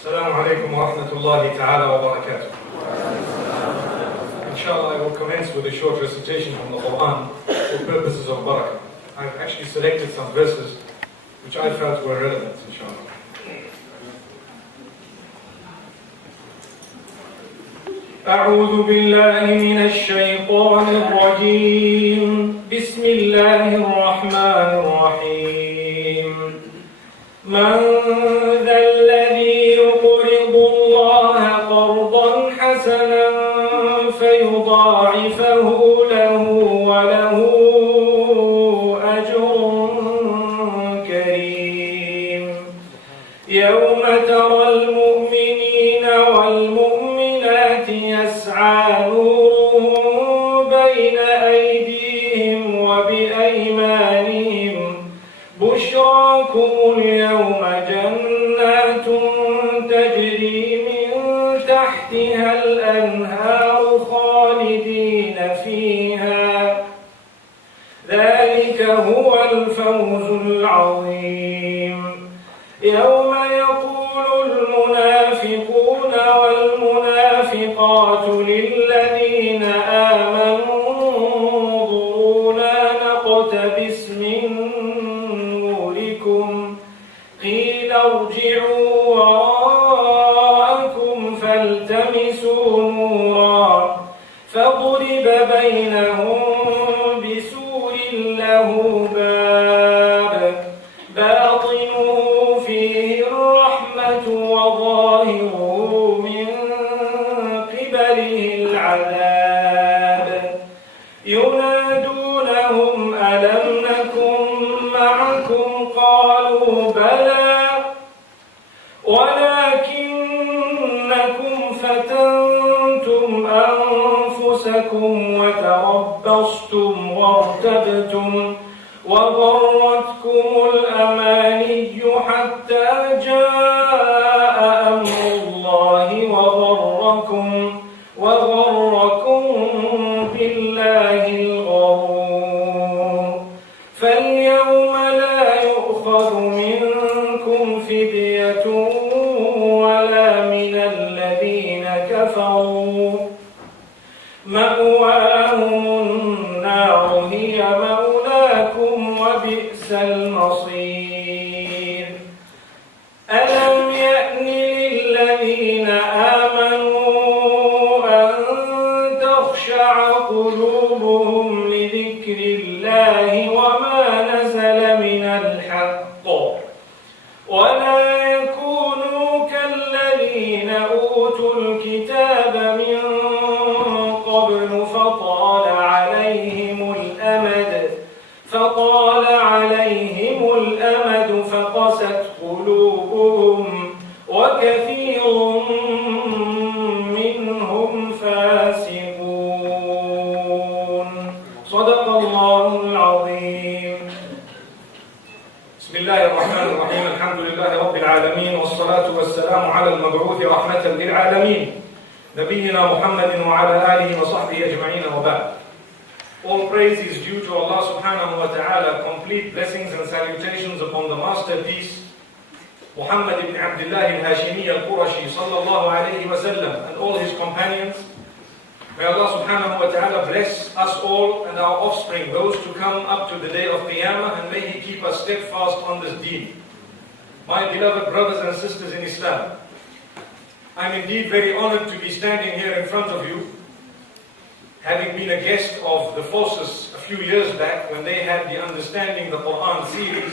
Assalamu alaikum wa rahmatullahi ta'ala wa barakatuh. Inshallah, I will commence with a short recitation from the Quran for purposes of barakah. I've actually selected some verses which I felt were relevant, inshallah. أعوذ بالله من الشيطان الرجيم بسم الله الرحمن الرحيم من ذا الذي يقرض الله قرضا حسنا فيضاعفه له وله أجر كريم يوم ترى المؤمنين والمؤمنات يسعى نورهم بين أيديهم وبأيمانهم بشراكم اليوم جنات تجري من تحتها الأنهار خالدين فيها ذلك هو الفوز العظيم يوم يقول المنافقون والمنافقات للذين آمنوا انظرونا نقتبس من نوركم قيل ارجعوا وراءكم فالتمسوا نورا فضرب بينهم بسور له باب باطنه فيه الرحمة وظاهره من قبله العذاب ينادونهم ألم نكن معكم قالوا بلى ولكنكم فتنتم أنفسكم وتربصتم وارتبتم وغرتكم الأماني حتى جاء أمر الله وغركم بالله الغرور فاليوم لا يؤخذ منكم فدية ولا من الذين كفروا مأواهم النار هي مولاكم وبئس المصير ألم يأن للذين آمنوا أن تخشع قلوبهم لذكر الله وما نزل من الحق ولا يكونوا كالذين أوتوا الكتاب من قبل فطال عليهم الأمد فقست قلوبهم وكثير منهم فاسقون صدق الله العظيم بسم الله الرحمن الرحيم الحمد لله رب العالمين والصلاة والسلام على المبعوث رحمة للعالمين نبينا محمد وعلى آله وصحبه أجمعين وبعد. All praise is due to Allah subhanahu wa ta'ala, complete blessings and salutations upon the masterpiece Muhammad ibn Abdullah al-Hashimi al-Qurashi sallallahu alayhi wa sallam and all his companions. May Allah subhanahu wa ta'ala bless us all and our offspring, those to come up to the day of Qiyamah, and may He keep us steadfast on this deen. My beloved brothers and sisters in Islam, I'm indeed very honored to be standing here in front of you, having been a guest of the forces a few years back when they had the Understanding the Quran series,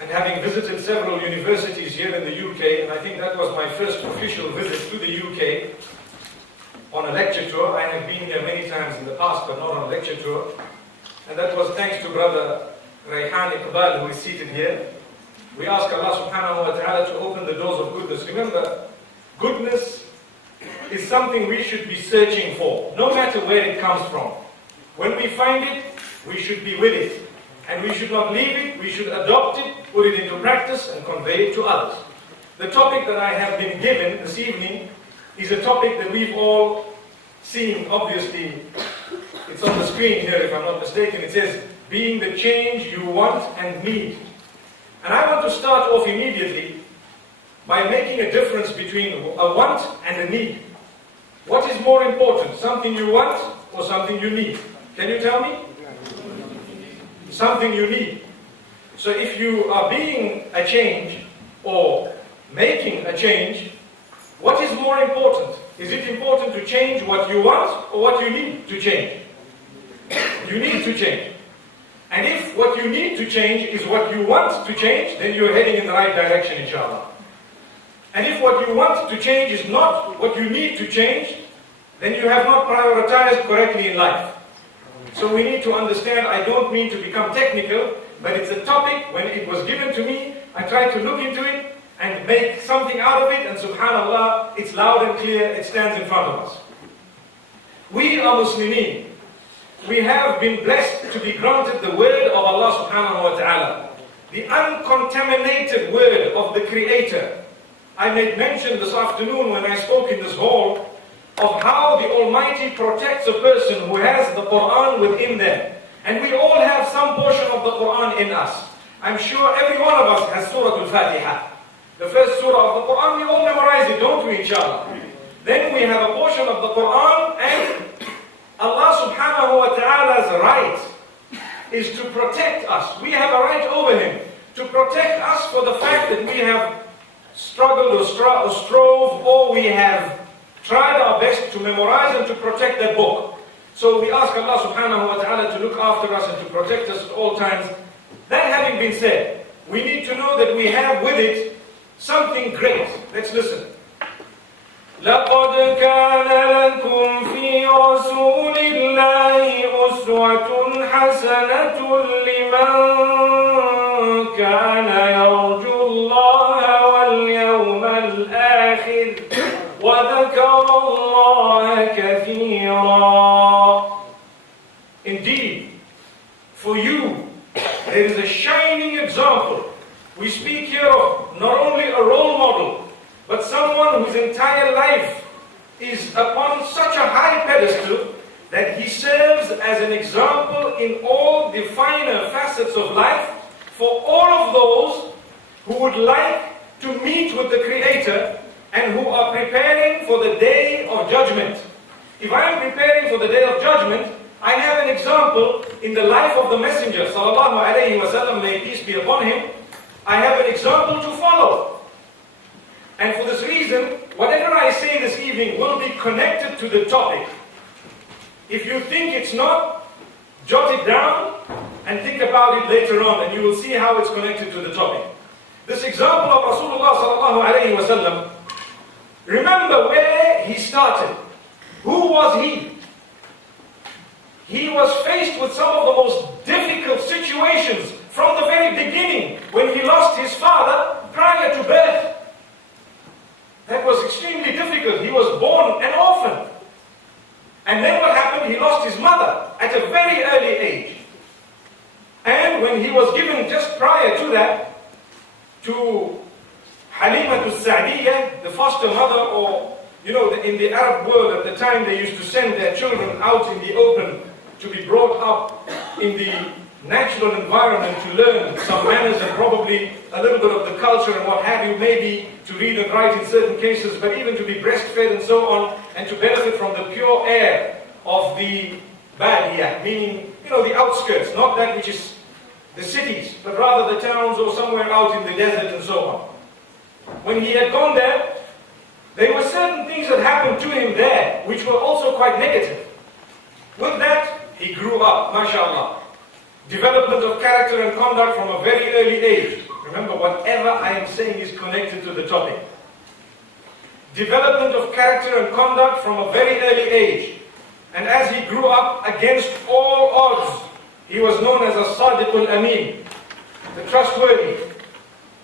and having visited several universities here in the UK, and I think that was my first official visit to the UK on a lecture tour. I have been here many times in the past, but not on a lecture tour, and that was thanks to Brother Rayhan Iqbal, who is seated here. We ask Allah subhanahu wa ta'ala to open the doors of goodness. Remember, goodness is something we should be searching for, no matter where it comes from. When we find it, we should be with it. And we should not leave it, we should adopt it, put it into practice, and convey it to others. The topic that I have been given this evening is a topic that we've all seen, obviously. It's on the screen here, if I'm not mistaken. It says, being the change you want and need. And I want to start off immediately by making a difference between a want and a need. What is more important, something you want or something you need? Can you tell me? Something you need. So if you are being a change or making a change, what is more important? Is it important to change what you want or what you need to change? You need to change. And if what you need to change is what you want to change, then you're heading in the right direction, inshallah. And if what you want to change is not what you need to change, then you have not prioritized correctly in life. So we need to understand, I don't mean to become technical, but it's a topic, when it was given to me, I tried to look into it and make something out of it, and subhanAllah, it's loud and clear, it stands in front of us. We are Muslimin. We have been blessed to be granted the word of Allah subhanahu wa ta'ala, the uncontaminated word of the Creator. I made mention this afternoon when I spoke in this hall of how the Almighty protects a person who has the Quran within them. And we all have some portion of the Quran in us. I'm sure every one of us has Surah Al-Fatiha. The first surah of the Quran, we all memorize it, don't we, inshallah? Then we have a portion of the Quran, and Allah subhanahu wa ta'ala's right is to protect us. We have a right over Him to protect us for the fact that we have struggled or strove, or we have tried our best to memorize and to protect that book. So we ask Allah subhanahu wa ta'ala to look after us and to protect us at all times. That having been said, we need to know that we have with it something great. Let's listen. لَقَدْ كَانَ لَكُمْ فِي رَسُولِ اللَّهِ أُسْوَةٌ حَسَنَةٌ لِمَنْ كَانَ يَرْجُو اللَّهَ وَالْيَوْمَ الْآخِرِ وَذَكَرَ اللَّهَ كَثِيرًا. Indeed, for you, there is a shining example. We speak here of not only a role model, but someone whose entire life is upon such a high pedestal that he serves as an example in all the finer facets of life for all of those who would like to meet with the Creator and who are preparing for the Day of Judgment. If I am preparing for the Day of Judgment, I have an example in the life of the Messenger, sallallahu alayhi wa sallam, may peace be upon him. I have an example to follow. And for this reason, whatever I say this evening will be connected to the topic. If you think it's not, jot it down and think about it later on, and you will see how it's connected to the topic. This example of Rasulullah sallallahu alayhi wa sallam, remember where he started. Who was he? He was faced with some of the most difficult situations from the very beginning, when he lost his father prior to birth. That was extremely difficult. He was born an orphan. And then what happened? He lost his mother at a very early age. And when he was given just prior to that, to Halimatu Sa'diyah, the foster mother, or, you know, in the Arab world at the time, they used to send their children out in the open to be brought up in the natural environment to learn some manners and probably a little bit of the culture and what have you, maybe to read and write in certain cases, but even to be breastfed and so on, and to benefit from the pure air of the Badiyah, meaning, you know, the outskirts, not that which is the cities, but rather the towns or somewhere out in the desert and so on. When he had gone there, there were certain things that happened to him there, which were also quite negative. With that, he grew up, mashallah. Development of character and conduct from a very early age. Remember, whatever I am saying is connected to the topic. Development of character and conduct from a very early age. And as he grew up against all odds, he was known as a Sadiqul Amin, the trustworthy,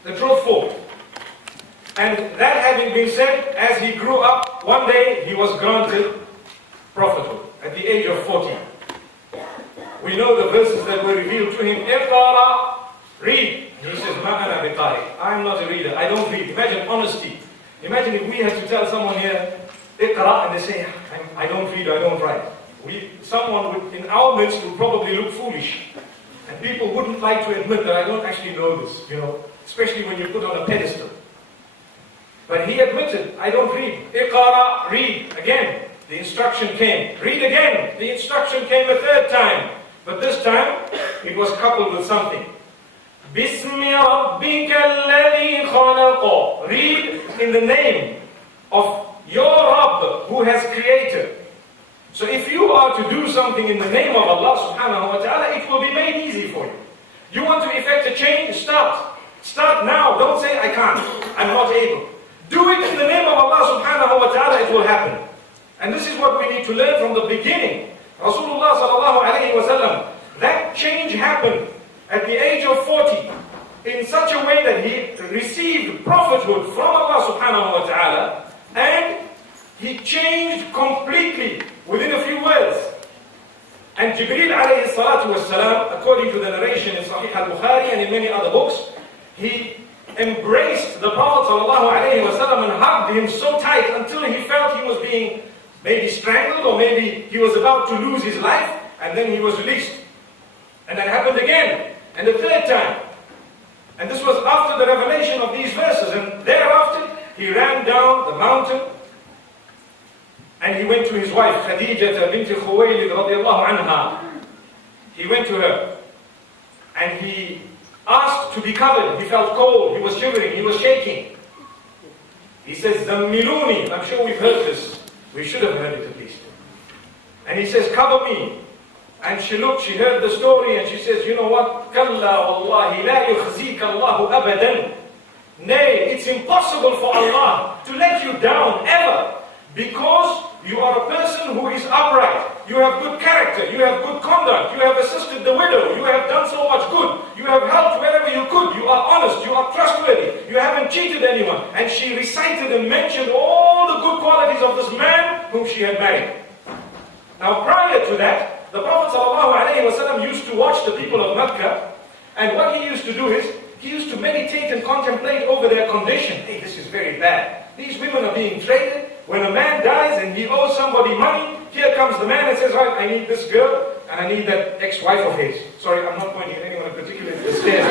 the truthful. And that having been said, as he grew up, one day he was granted prophethood at the age of 40. We know the verses that were revealed to him. Iqra, read. He says, Ma ana biqari. I'm not a reader. I don't read. Imagine honesty. Imagine if we had to tell someone here, Iqra, and they say, I don't read, I don't write. Someone would, in our midst, would probably look foolish. And people wouldn't like to admit that I don't actually know this, you know, especially when you're put on a pedestal. But he admitted, I don't read. Iqara, read. Again, the instruction came. Read again. The instruction came a third time. But this time, it was coupled with something. Bismi rabbika alladhi khalaqa. Read in the name of your Rabb who has created. So if you are to do something in the name of Allah subhanahu wa ta'ala, it will be made easy for you. You want to effect a change? Start. Start now. Don't say, I can't. I'm not able. Do it in the name of Allah subhanahu wa ta'ala, it will happen. And this is what we need to learn from the beginning. Rasulullah sallallahu alayhi wa sallam, that change happened at the age of 40 in such a way that he received prophethood from Allah subhanahu wa ta'ala, and he changed completely within a few words. And Jibreel alayhi salatu wasalam, according to the narration in Sahih al-Bukhari and in many other books, he embraced the Prophet sallallahu alayhi wasallam and hugged him so tight until he felt he was being maybe strangled, or maybe he was about to lose his life, and then he was released. And that happened again, and the third time. And this was after the revelation of these verses, and thereafter he ran down the mountain and he went to his wife Khadija bint Khuwaylid radiyallahu anha. He went to her and he asked to be covered. He felt cold, he was shivering, he was shaking. He says, Zammiluni. I'm sure we've heard this. We should have heard it at least. And he says, cover me. And she looked, she heard the story, and she says, you know what? Kalla wallahi la yukhzika Allahu abadan. Nay, it's impossible for Allah to let you down ever, because you are a person who is upright. You have good character, you have good conduct, you have assisted the widow, you have done so much good, you have helped wherever you could, you are honest, you are trustworthy, you haven't cheated anyone. And she recited and mentioned all the good qualities of this man whom she had married. Now prior to that, the Prophet ﷺ used to watch the people of Mecca, and what he used to do is, he used to meditate and contemplate over their condition. Hey, this is very bad. These women are being traded. When a man dies and he owes somebody money, here comes the man and says, right, I need this girl, and I need that ex-wife of his. Sorry, I'm not pointing at anyone in particular, it's the stairs.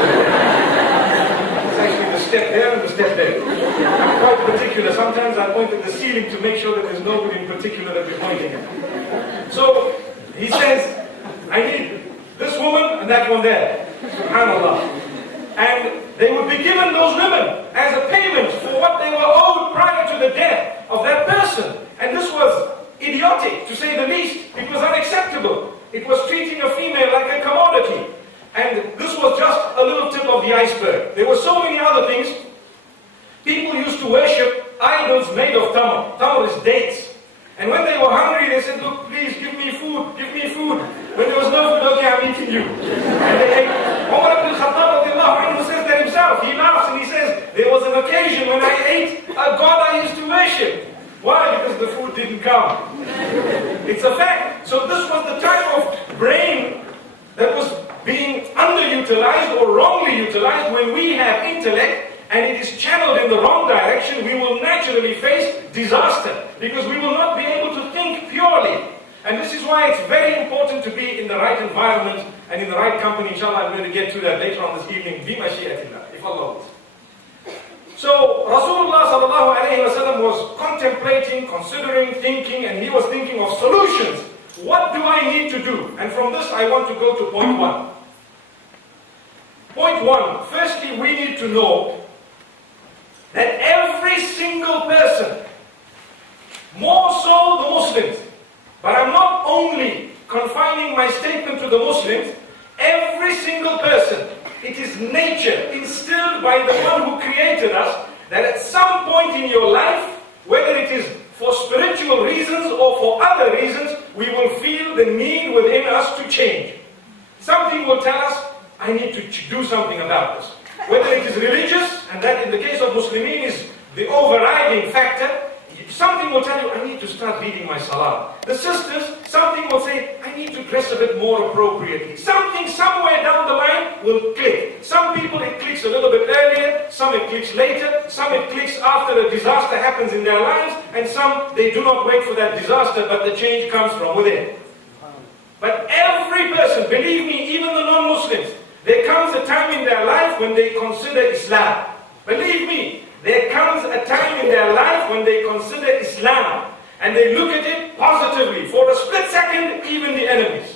It's actually the step there and the step there. I'm quite particular. Sometimes I point at the ceiling to make sure that there's nobody in particular that we're pointing at. So, he says, I need this woman and that one there. SubhanAllah. And they would be given those women as a payment for what they were owed prior to the death of that person. And this was idiotic, to say the least. It was unacceptable. It was treating a female like a commodity. And this was just a little tip of the iceberg. There were so many other things. People used to worship idols made of tamar. Tamar is dates. And when they were hungry, they said, look, please, give me food, give me food. When there was no food, okay, I'm eating you. And they ate. Umar ibn Khattab says that himself. He laughs and he says, there was an occasion when I ate a god I used to worship. Why? Because the food didn't come. It's a fact. So this was the type of brain that was being underutilized or wrongly utilized. When we have intellect and it is channeled in the wrong direction, we will naturally face disaster, because we will not be able to think purely. And this is why it's very important to be in the right environment and in the right company. Inshallah, I'm going to get to that later on this evening. Bi mashi'atillah, if Allah wills. So Rasulullah sallallahu alayhi wa sallam was contemplating, considering, thinking, and he was thinking of solutions. What do I need to do? And from this I want to go to point one. Point one, firstly we need to know that every single person, more so the Muslims, but I'm not only confining my statement to the Muslims, every single person, it is nature instilled by the one who created us, that at some point in your life, whether it is for spiritual reasons or for other reasons, we will feel the need within us to change. Something will tell us, I need to do something about this. Whether it is religious, and that in the case of Muslimin is the overriding factor, something will tell you, I need to start reading my salah. The sisters, something will say, I need to dress a bit more appropriately. Something somewhere down the line will click. Some people it clicks a little bit earlier, some it clicks later, some it clicks after a disaster happens in their lives, and some they do not wait for that disaster, but the change comes from within. But every person, believe me, even the non-Muslims, there comes a time in their life when they consider Islam. Believe me, there comes a time in their life when they consider Islam and they look at it positively. For a split second, even the enemies.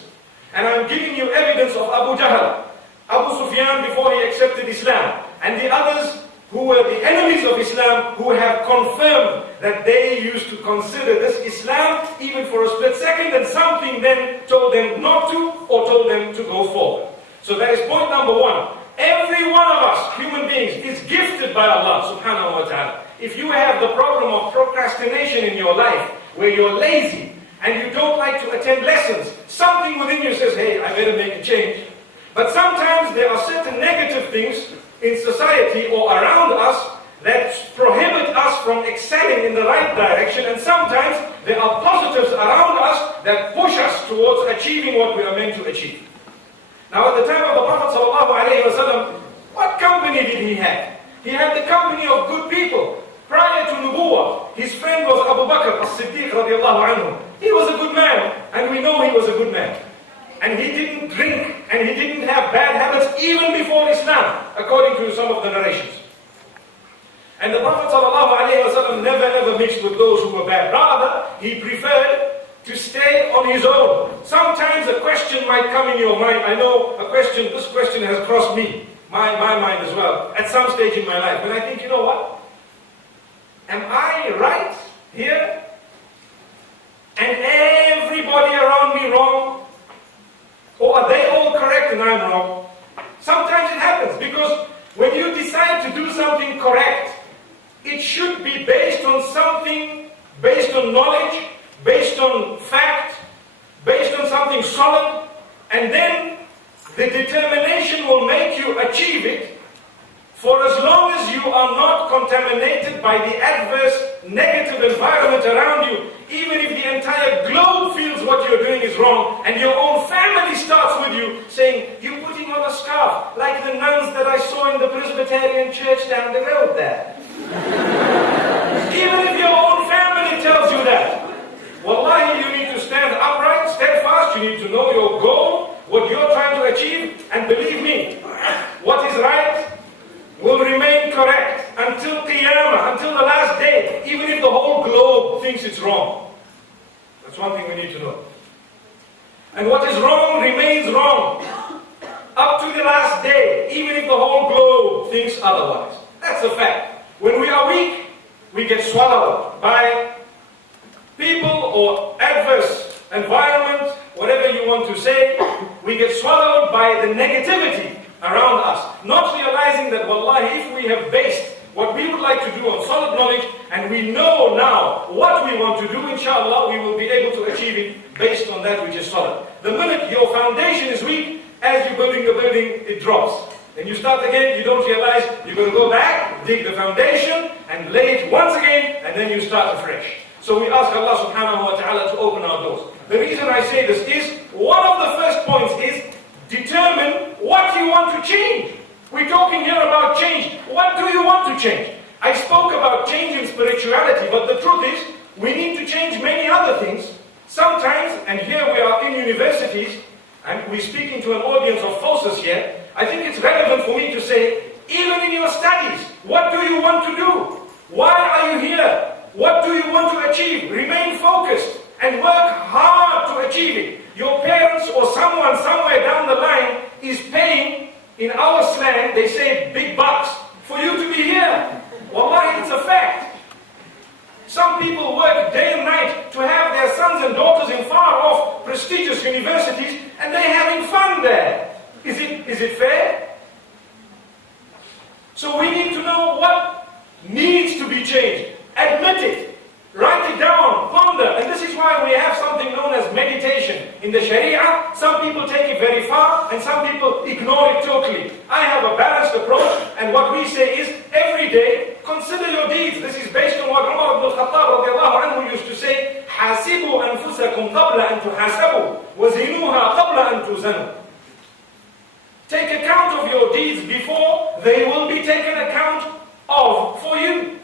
And I'm giving you evidence of Abu Jahl, Abu Sufyan before he accepted Islam, and the others who were the enemies of Islam, who have confirmed that they used to consider this Islam even for a split second, and something then told them not to, or told them to go forward. So that is point number one. Every one of us, human beings, is gifted by Allah subhanahu wa ta'ala. If you have the problem of procrastination in your life, where you're lazy, and you don't like to attend lessons, something within you says, hey, I better make a change. But sometimes there are certain negative things in society or around us that prohibit us from excelling in the right direction, and sometimes there are positives around us that push us towards achieving what we are meant to achieve. Now at the time of the Prophet ﷺ, what company did he have? He had the company of good people. Prior to Nubuwwah, his friend was Abu Bakr as-Siddiq radiallahu anhu. He was a good man, and we know he was a good man. And he didn't drink, and he didn't have bad habits even before Islam, according to some of the narrations. And the Prophet ﷺ never ever mixed with those who were bad. Rather, he preferred to stay on his own. Sometimes a question might come in your mind. I know this question has crossed my mind as well, at some stage in my life. When I think, you know what? Am I right here? And everybody around me wrong? Or are they all correct and I'm wrong? Sometimes it happens, because when you decide to do something correct, it should be based on something, based on knowledge, based on fact, based on something solid, and then the determination will make you achieve it, for as long as you are not contaminated by the adverse, negative environment around you. Even if the entire globe feels what you're doing is wrong, and your own family starts with you saying, you're putting on a scarf, like the nuns that I saw in the Presbyterian church down the road there. Even if your own family tells you that, wallahi, you need to stand upright, steadfast, you need to know your goal, what you're trying to achieve, and believe me, what is right will remain correct until Qiyamah, until the last day, even if the whole globe thinks it's wrong. That's one thing we need to know. And what is wrong remains wrong up to the last day, even if the whole globe thinks otherwise. That's a fact. When we are weak, we get swallowed by people or adverse environment, whatever you want to say. We get swallowed by the negativity around us, not realizing that, wallahi, if we have based what we would like to do on solid knowledge, and we know now what we want to do, inshallah, we will be able to achieve it based on that which is solid. The minute your foundation is weak, as you're building the building, it drops. Then you start again, you don't realize, you're going to go back, dig the foundation, and lay it once again, and then you start afresh. So we ask Allah subhanahu wa ta'ala to open our doors. The reason I say this is, one of the first points is, determine what you want to change. We're talking here about change. What do you want to change? I spoke about change in spirituality, but the truth is, we need to change many other things. Sometimes, and here we are in universities, and we're speaking to an audience of FOSUS here, I think it's relevant for me to say, even in your studies, what do you want to do? Why are you here? What do you want to achieve? Remain focused and work hard to achieve it. Your parents or someone somewhere down the line is paying, in our slang, they say big bucks, for you to be here. Wallahi, it's a fact. Some people work day and night to have their sons and daughters in far-off, prestigious universities, and they're having fun there. Is it fair? So we need to know what needs to be changed. Admit it. Write it down, ponder, and this is why we have something known as meditation. In the Sharia, some people take it very far, and some people ignore it totally. I have a balanced approach, and what we say is, every day, consider your deeds. This is based on what Umar ibn al-Khattab radiallahu anhu used to say, حَاسِبُوا أَنفُسَكُمْ قَبْلَ أَن تُحَاسَبُوا وَزِنُوهَا قَبْلَ أَن تُوزَنُوا. Take account of your deeds before they will be taken account of for you.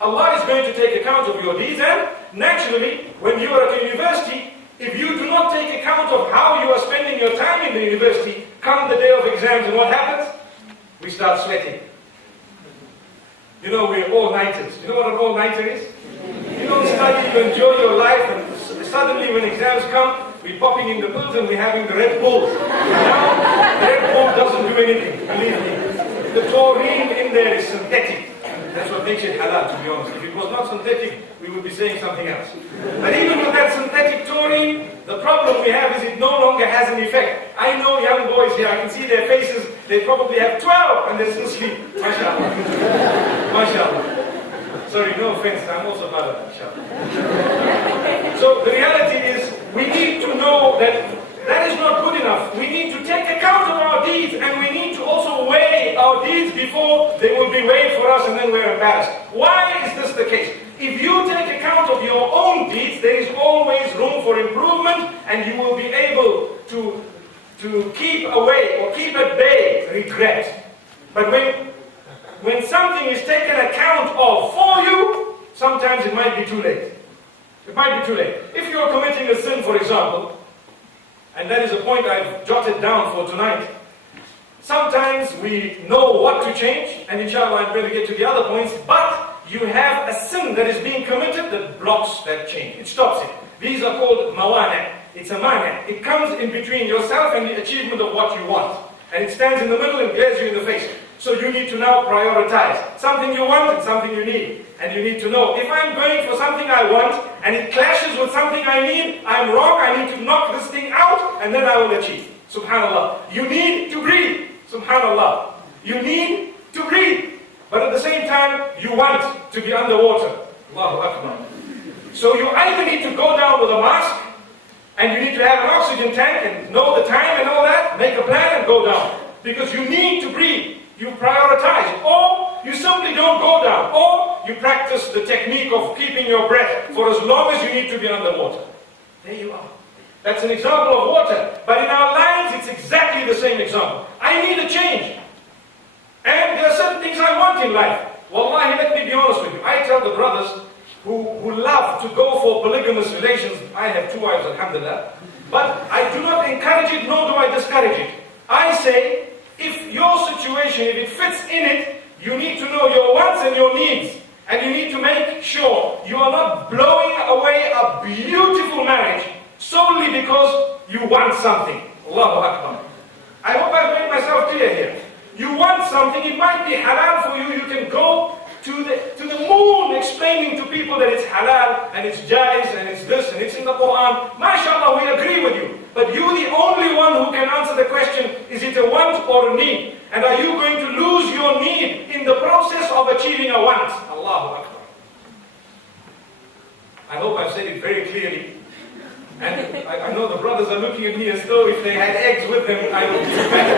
Allah is going to take account of your deeds, and naturally, when you are at a university, if you do not take account of how you are spending your time in the university, come the day of exams, and what happens? We start sweating. You know, we're all-nighters. You know what an all-nighter is? You don't study to enjoy your life, and suddenly when exams come, we're popping in the pills and we're having the Red Bull. Now, the Red Bull doesn't do anything, believe me. The taurine in there is synthetic. That's what makes it halal, to be honest. If it was not synthetic, we would be saying something else. But even with that synthetic taurine, the problem we have is it no longer has an effect. I know young boys here, I can see their faces, they probably have 12 and they're still asleep. MashaAllah. MashaAllah. Sorry, no offense, I'm also part of that, inshallah. So the reality is, we need to know that that is not good enough. We need to take account of our deeds, and we need to also weigh our deeds before they will be weighed for us and then we're embarrassed. Why is this the case? If you take account of your own deeds, there is always room for improvement, and you will be able to keep away or keep at bay regret. But when something is taken account of for you, sometimes it might be too late. It might be too late. If you are committing a sin, for example, and that is a point I've jotted down for tonight, sometimes we know what to change, and inshallah I'm going to get to the other points, but you have a sin that is being committed that blocks that change. It stops it. These are called mawani'. It's a mani'. It comes in between yourself and the achievement of what you want. And it stands in the middle and glares you in the face. So you need to now prioritize. Something you want and something you need. And you need to know, if I'm going for something I want, and it clashes with something I need, I'm wrong, I need to knock this thing out, and then I will achieve. Subhanallah. You need to breathe. Subhanallah. You need to breathe. But at the same time, you want to be underwater. Allahu Akbar. So you either need to go down with a mask, and you need to have an oxygen tank, and know the time and all that, make a plan and go down. Because you need to breathe. You prioritize it. Or you simply don't go down. Or you practice the technique of keeping your breath for as long as you need to be underwater. There you are. That's an example of water. But in our lives, it's exactly the same example. I need a change. And there are certain things I want in life. Wallahi, let me be honest with you. I tell the brothers who love to go for polygamous relations, I have 2 wives, alhamdulillah, but I do not encourage it, nor do I discourage it. I say, if your situation, if it fits in it, you need to know your wants and your needs. And you need to make sure you are not blowing away a beautiful marriage solely because you want something. Allahu Akbar. I hope I've made myself clear here. You want something, it might be halal for you, you can go to the moon explaining to people that it's halal and it's jaiz and it's this and it's in the Quran. MashaAllah, we agree with you. But you're the only one who can answer the question, is it a want or a need? And are you going to lose your need in the process of achieving a want? Allahu Akbar. I hope I've said it very clearly. And I know the brothers are looking at me as though if they had eggs with them, I would do better.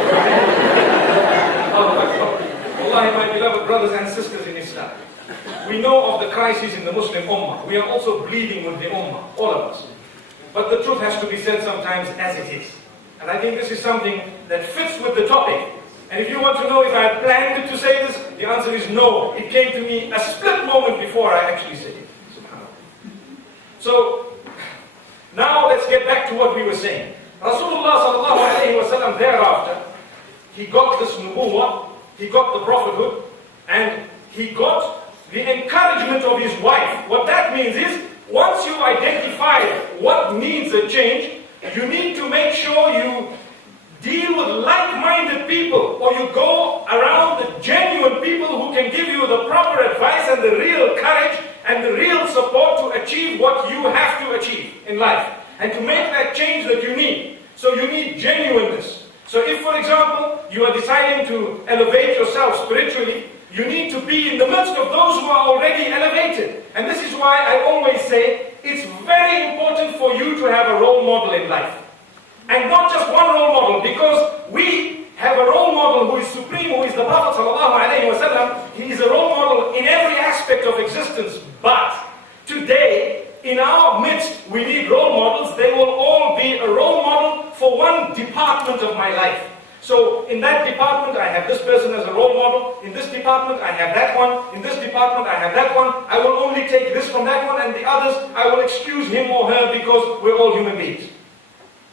Allahu Akbar. Wallahi, my beloved brothers and sisters in Islam, we know of the crisis in the Muslim Ummah. We are also bleeding with the Ummah, all of us. But the truth has to be said sometimes as it is. And I think this is something that fits with the topic. And if you want to know if I had planned to say this, the answer is no. It came to me a split moment before I actually said it. So, now let's get back to what we were saying. Rasulullah sallallahu alayhi wa sallam thereafter, he got this nubuwwah, he got the prophethood, and he got the encouragement of his wife. What that means is, once you identify what needs a change, you need to make sure you deal with like-minded people, or you go around the genuine people who can give you the proper advice and the real courage and the real support to achieve what you have to achieve in life, and to make that change that you need. So you need genuineness. So if, for example, you are deciding to elevate yourself spiritually, you need to be in the midst of those who are already elevated. And this is why I always say, it's very important for you to have a role model in life. And not just one role model, because we have a role model who is supreme, who is the Prophet ﷺ. He is a role model in every aspect of existence. But today, in our midst, we need role models. They will all be a role model for one department of my life. So in that department, I have this person as a role model. In this department, I have that one. In this department, I have that one. I will only take this from that one, and the others, I will excuse him or her because we're all human beings.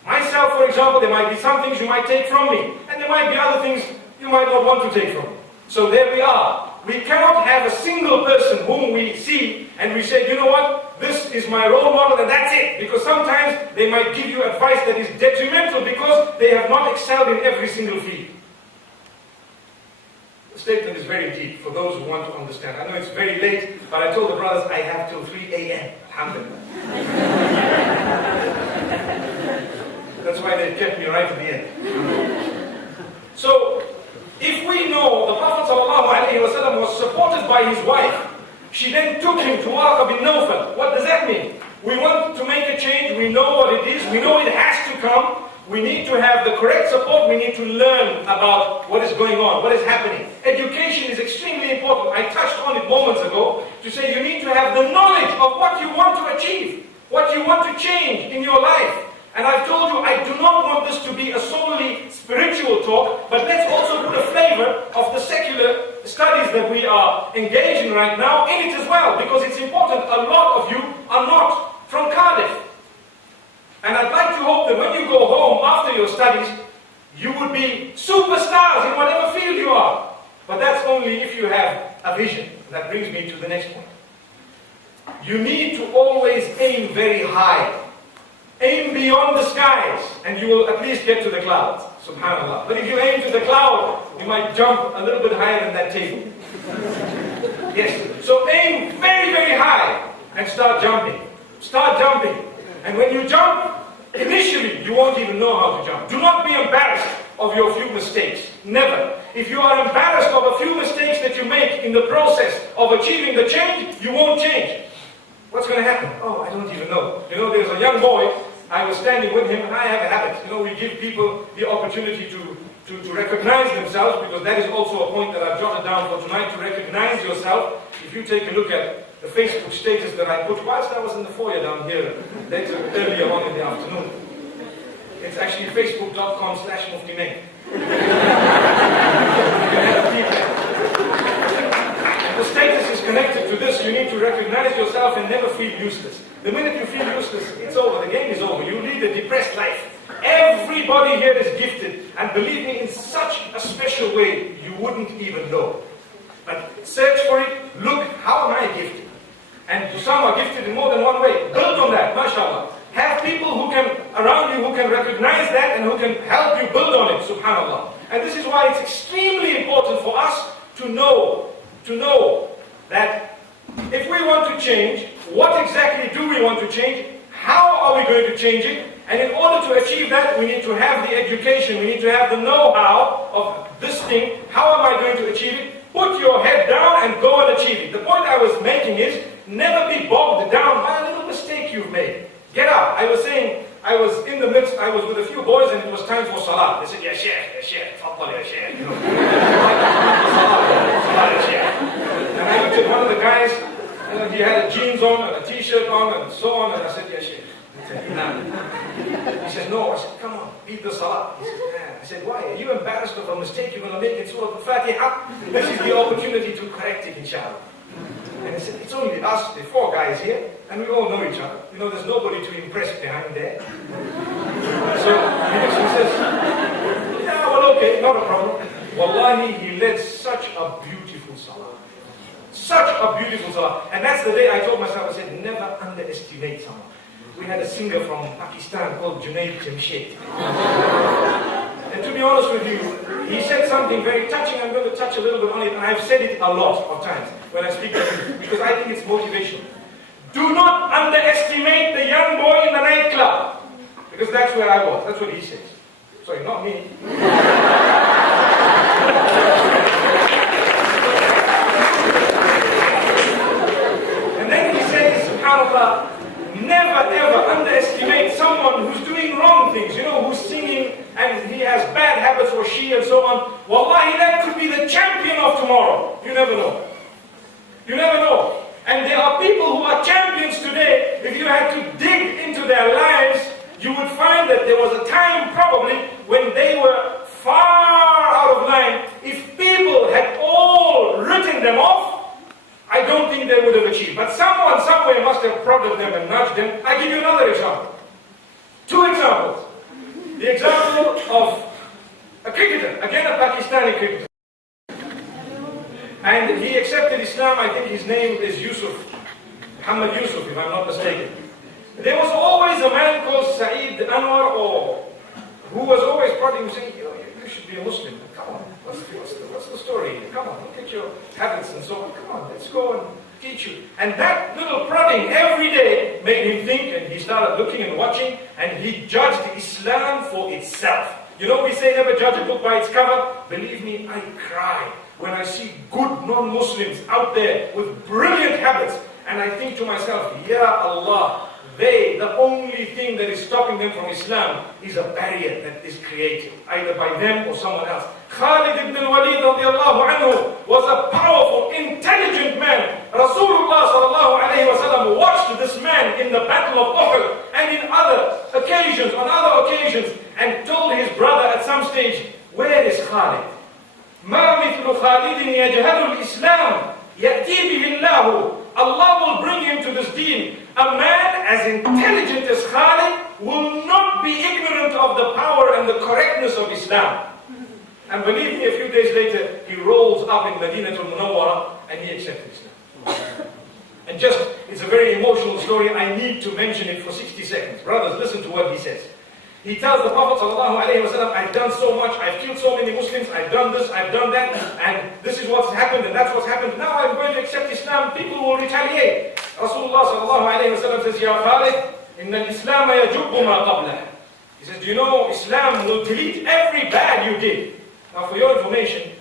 Myself, for example, there might be some things you might take from me, and there might be other things you might not want to take from me. So there we are. we cannot have a single person whom we see and we say, you know what, this is my role model and that's it. Because sometimes they might give you advice that is detrimental because they have not excelled in every single field. The statement is very deep for those who want to understand. I know it's very late, but I told the brothers I have till 3 a.m. Alhamdulillah. That's why they kept me right at the end. So, if we know the Prophet ﷺ was supported by his wife, she then took him to Warqa bin Nawfal. What does that mean? We want to make a change, we know what it is, we know it has to come, we need to have the correct support, we need to learn about what is going on, what is happening. Education is extremely important. I touched on it moments ago to say you need to have the knowledge of what you want to achieve, what you want to change in your life. And I've told you, I do not want this to be a solely spiritual talk, but let's also put a flavor of the secular studies that we are engaged in right now in it as well, because it's important. A lot of you are not from Cardiff. And I'd like to hope that when you go home after your studies, you would be superstars in whatever field you are. But that's only if you have a vision. That brings me to the next point. You need to always aim very high. Aim beyond the skies, and you will at least get to the clouds. Subhanallah. But if you aim to the cloud, you might jump a little bit higher than that table. Yes. So aim very, very high, and start jumping. Start jumping. And when you jump, initially, you won't even know how to jump. Do not be embarrassed of your few mistakes. Never. If you are embarrassed of a few mistakes that you make in the process of achieving the change, you won't change. What's going to happen? Oh, I don't even know. You know, there's a young boy, I was standing with him, and I have a habit. You know, we give people the opportunity to recognize themselves, because that is also a point that I've jotted down for tonight, to recognize yourself. If you take a look at the Facebook status that I put whilst I was in the foyer down here, later, earlier on in the afternoon, it's actually facebook.com/muftimenk. The status is connected to this. You need to recognize yourself and never feel useless. The minute you feel useless, it's over. The game is over. You lead a depressed life. Everybody here is gifted. And believe me, in such a special way, you wouldn't even know. But search for it. Look, how am I gifted? And some are gifted in more than one way. Build on that, mashallah. Have people who can, around you, who can recognize that and who can help you build on it, subhanallah. And this is why it's extremely important for us to know that if we want to change, what exactly do we want to change? How are we going to change it? And in order to achieve that, we need to have the education, we need to have the know-how of this thing. How am I going to achieve it? Put your head down and go and achieve it. The point I was making is, never be bogged down by a little mistake you've made. Get up. I was saying, I was in the midst, I was with a few boys and it was time for salah. They said, Ya Sheikh, Faddal Ya Sheikh. You know. Salah, Ya Sheikh. And I looked at one of the guys, and he had a jeans on and a t-shirt on and so on, and I said, Ya Sheikh. He said, nah. He said, no. I said, come on, beat the salah. He said, nah. I said, why? Are you embarrassed of a mistake you're going to make in Surah Al-Fatiha? This is the opportunity to correct it, inshallah. And he said, it's only us, the four guys here, and we all know each other. You know, there's nobody to impress behind there. So he says, yeah, well, okay, not a problem. Wallahi, he led such a beautiful salah. Such a beautiful salah. And that's the day I told myself, I said, never underestimate someone. We had a singer from Pakistan called Junaid Jamshed. And to be honest with you, he said something very touching. I'm going to touch a little bit on it, and I've said it a lot of times when I speak to him, because I think it's motivational. Do not underestimate the young boy in the nightclub, because that's where I was. That's what he says. Sorry, not me. And then he says, subhanAllah, never ever underestimate someone who's doing wrong things, you know, who's singing and he has bad habits, or she, and so on. Wallahi, that could be the champion of tomorrow. You never know. You never know. And there are people who are champions today. If you had to dig into their lives, you would find that there was a time probably when they were far out of line. If people had all written them off, I don't think they would have achieved. But someone somewhere must have prodded them and nudged them. I give you another example. Two examples. The example of a cricketer, again a Pakistani cricketer. And he accepted Islam. I think his name is Yusuf, Muhammad Yusuf, if I'm not mistaken. There was always a man called Saeed Anwar, or who was always prodding him, saying, you should be a Muslim. Come on, what's the story? Come on, look at your habits and so on. Come on, let's go and teach you. And that little prodding every day made him think, and he started looking and watching, and he judged Islam for itself. You know, we say never judge a book by its cover. Believe me, I cry when I see good non-Muslims out there with brilliant habits, and I think to myself, Ya Allah, the only thing that is stopping them from Islam is a barrier that is created, either by them or someone else. Khalid ibn al-Walid radiallahu anhu was a powerful, intelligent man. Rasulullah sallallahu alayhi wa sallam watched this man in the battle of Uhud and in other occasions, and told his brother at some stage, where is Khalid? ما مثل خالد يجهل الإسلام يأتي به الله. Allah will bring him to this deen. A man as intelligent as Khalid will not be ignorant of the power and the correctness of Islam. And believe me, a few days later, he rolls up in Madinatul Munawwara and he accepted Islam. And it's a very emotional story. I need to mention it for 60 seconds. Brothers, listen to what he says. He tells the Prophet ﷺ, I've done so much, I've killed so many Muslims, I've done this, I've done that, and this is what's happened, and that's what's happened. Now I'm going to accept Islam, people will retaliate. Rasulullah ﷺ says, Ya Khalid, inna al-Islam yajubbu ma qablah. He says, do you know Islam will delete every bad you did? Now for your information,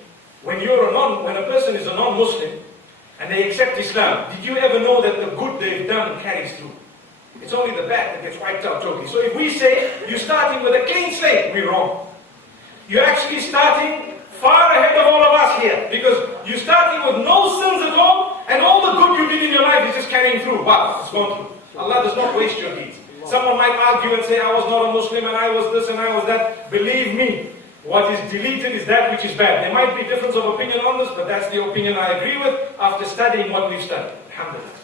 when a person is a non-Muslim, and they accept Islam, did you ever know that the good they've done carries through? It's only the bad that gets wiped out totally. So if we say, you're starting with a clean slate, we're wrong. You're actually starting far ahead of all of us here. Because you're starting with no sins at all, and all the good you did in your life is just carrying through. Wow, it's gone through. Allah does not waste your deeds. Someone might argue and say, I was not a Muslim, and I was this, and I was that. Believe me, what is deleted is that which is bad. There might be difference of opinion on this, but that's the opinion I agree with after studying what we've studied. Alhamdulillah.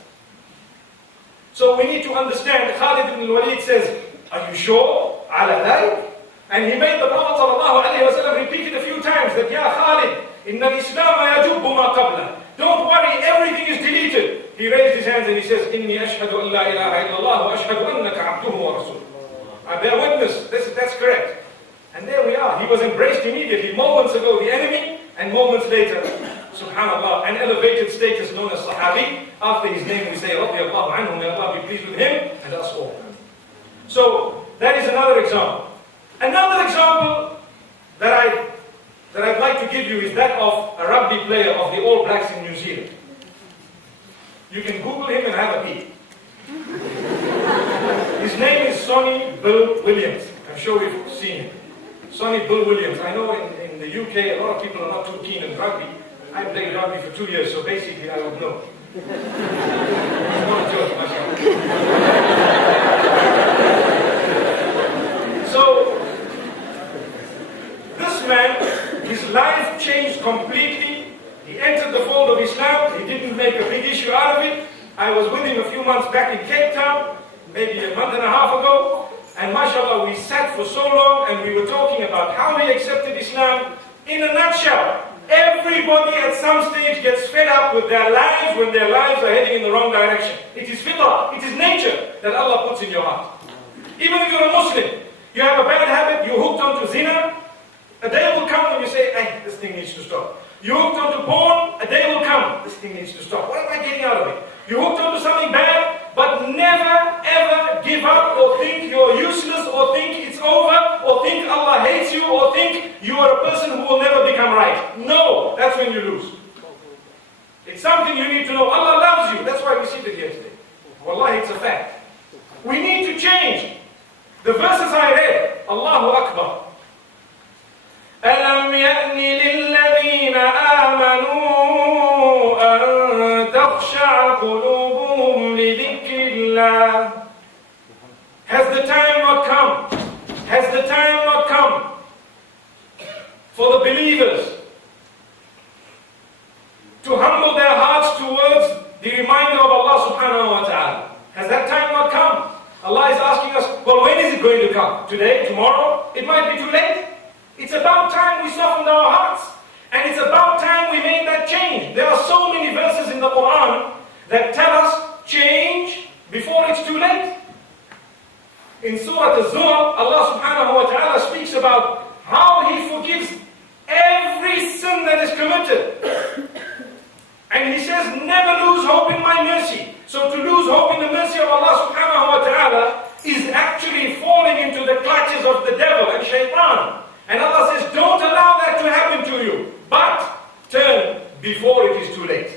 So we need to understand, Khalid ibn al-Walid says, are you sure? Ala dhalik? And he made the Prophet ﷺ repeat it a few times, that, Ya Khalid, inna al-Islam yajubbu ma qabla. Don't worry, everything is deleted. He raised his hands and he says, Inni ashhadu an la ilaha illallah wa ashhadu annaka abduhu wa rasuluh. I bear witness, that's correct. And there we are. He was embraced immediately. Moments ago, the enemy, and moments later, subhanallah, an elevated status known as Sahabi. After his name we say, Radiyallahu anhu, may Allah be pleased with him and us all. So, that is another example. Another example that I'd like to give you is that of a rugby player of the All Blacks in New Zealand. You can Google him and have a peek. His name is Sonny Bill Williams. I'm sure you've seen him. Sonny Bill Williams. I know in the UK a lot of people are not too keen on rugby. I played rugby for 2 years, so basically I would know. It's not a joke, myself. So, this man, his life changed completely. He entered the fold of Islam. He didn't make a big issue out of it. I was with him a few months back in Cape Town, maybe a month and a half ago. And mashallah, we sat for so long and we were talking about how he accepted Islam. In a nutshell, everybody at some stage gets fed up with their lives when their lives are heading in the wrong direction. It is fitrah, it is nature that Allah puts in your heart. Even if you're a Muslim, you have a bad habit, you're hooked onto zina, a day will come when you say, hey, this thing needs to stop. You're hooked onto porn, a day will come, this thing needs to stop. What am I getting out of it? You're hooked onto something bad, but never ever give up or think you're useless or think it's over or think Allah hates you or think you are a person who will never become right. No, that's when you lose. It's something you need to know. Allah loves you. That's why we seated here today. Wallahi, it's a fact. We need to change. The verses I read, Allahu Akbar. أَلَمْ يَأْنِ لِلَّذِينَ آمَنُوا أَن تَخْشَعَ قُلُوبُهُمْ لِذِكْرِ اللَّهِ. Has the time not come? Has the time not come for the believers to humble their hearts towards the reminder of Allah subhanahu wa ta'ala? Has that time not come? Allah is asking us, well, when is it going to come? Today? Tomorrow? It might be too late. It's about time we softened our hearts. And it's about time we made that change. There are so many verses in the Quran that tell us change before it's too late. In Surah Al-Zumar, Allah subhanahu wa ta'ala speaks about how He forgives every sin that is committed. And He says, never lose hope in my mercy. So to lose hope in the mercy of Allah subhanahu wa ta'ala is actually falling into the clutches of the devil and shaitan. And Allah says, don't allow that to happen to you. But turn before it is too late.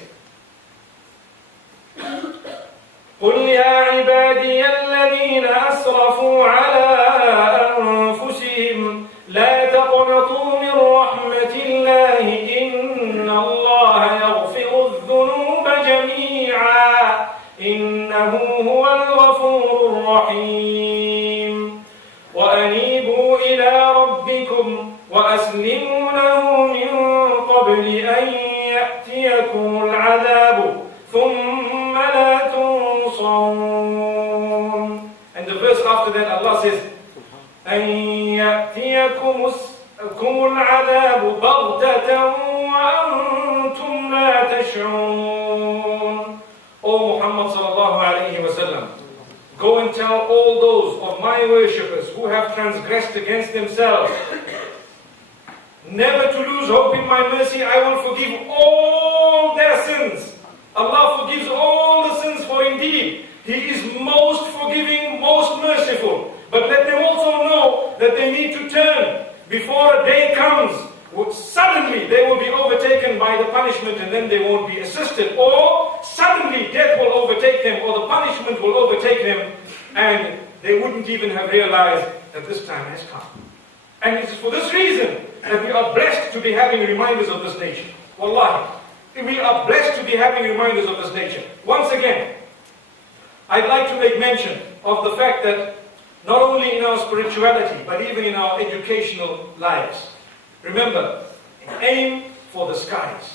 قل يا عبادي الذين أسرفوا على أنفسهم لا تقنطوا من رحمة الله إن الله يغفر الذنوب جميعا إنه هو الغفور الرحيم وأنيبوا إلى ربكم وأسلموا له من قبل أن يأتيكم العذاب ثم لا تنصرون. And the verse after that Allah says أن يأتيكم العذاب بغتة وأنتم لا تشعرون. O Muhammad sallallahu alayhi wa sallam, go and tell all those of my worshippers who have transgressed against themselves, never to lose hope in my mercy. I will forgive all their sins. Allah forgives all the sins, for indeed He is most forgiving, most merciful. But let them also know that they need to turn before a day comes. Suddenly they will be overtaken by the punishment and then they won't be assisted. Or suddenly death will overtake them or the punishment will overtake them and they wouldn't even have realized that this time has come. And it is for this reason that we are blessed to be having reminders of this nature. Wallahi, we are blessed to be having reminders of this nature. Once again, I'd like to make mention of the fact that not only in our spirituality, but even in our educational lives, remember, aim for the skies.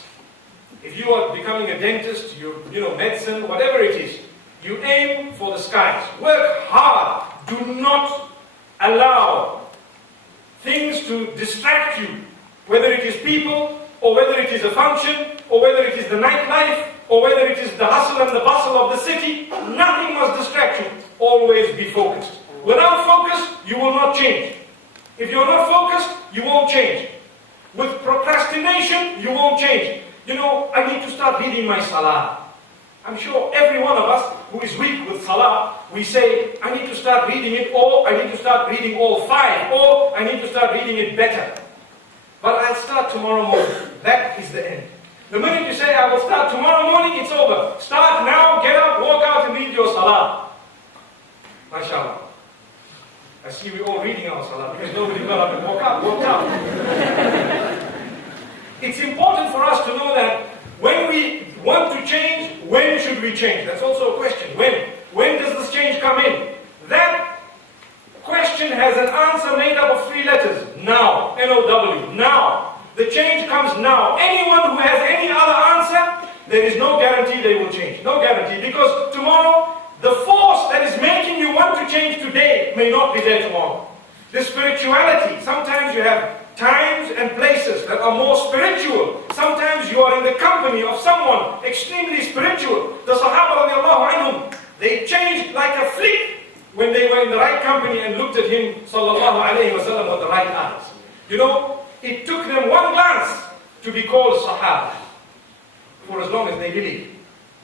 If you are becoming a dentist, medicine, whatever it is, you aim for the skies. Work hard. Do not allow things to distract you, whether it is people, or whether it is a function, or whether it is the nightlife, or whether it is the hustle and the bustle of the city. Nothing must distract you. Always be focused. Without focus, you will not change. If you're not focused, you won't change. With procrastination, you won't change. I need to start reading my salah. I'm sure every one of us who is weak with salah, we say, I need to start reading it, or I need to start reading all 5, or I need to start reading it better. But I'll start tomorrow morning. That is the end. The minute you say, I will start tomorrow morning, it's over. Start now, get up, walk out and read your salah. MashaAllah. I see we all reading our salah because nobody got up and walked out. It's important for us to know that when we want to change, when should we change? That's also a question. When? When does this change come in? That question has an answer made up of 3 letters. Now. N-O-W. Now. The change comes now. Anyone who has any other answer, there is no guarantee they will change. No guarantee. Because tomorrow, the force that is making you want to change today may not be there tomorrow. The spirituality, sometimes you have times and places that are more spiritual. Sometimes you are in the company of someone extremely spiritual. The Sahaba radiallahu anhum, they changed like a flick when they were in the right company and looked at him sallallahu alayhi wa sallam with the right eyes. It took them one glance to be called Sahaba for as long as they believed.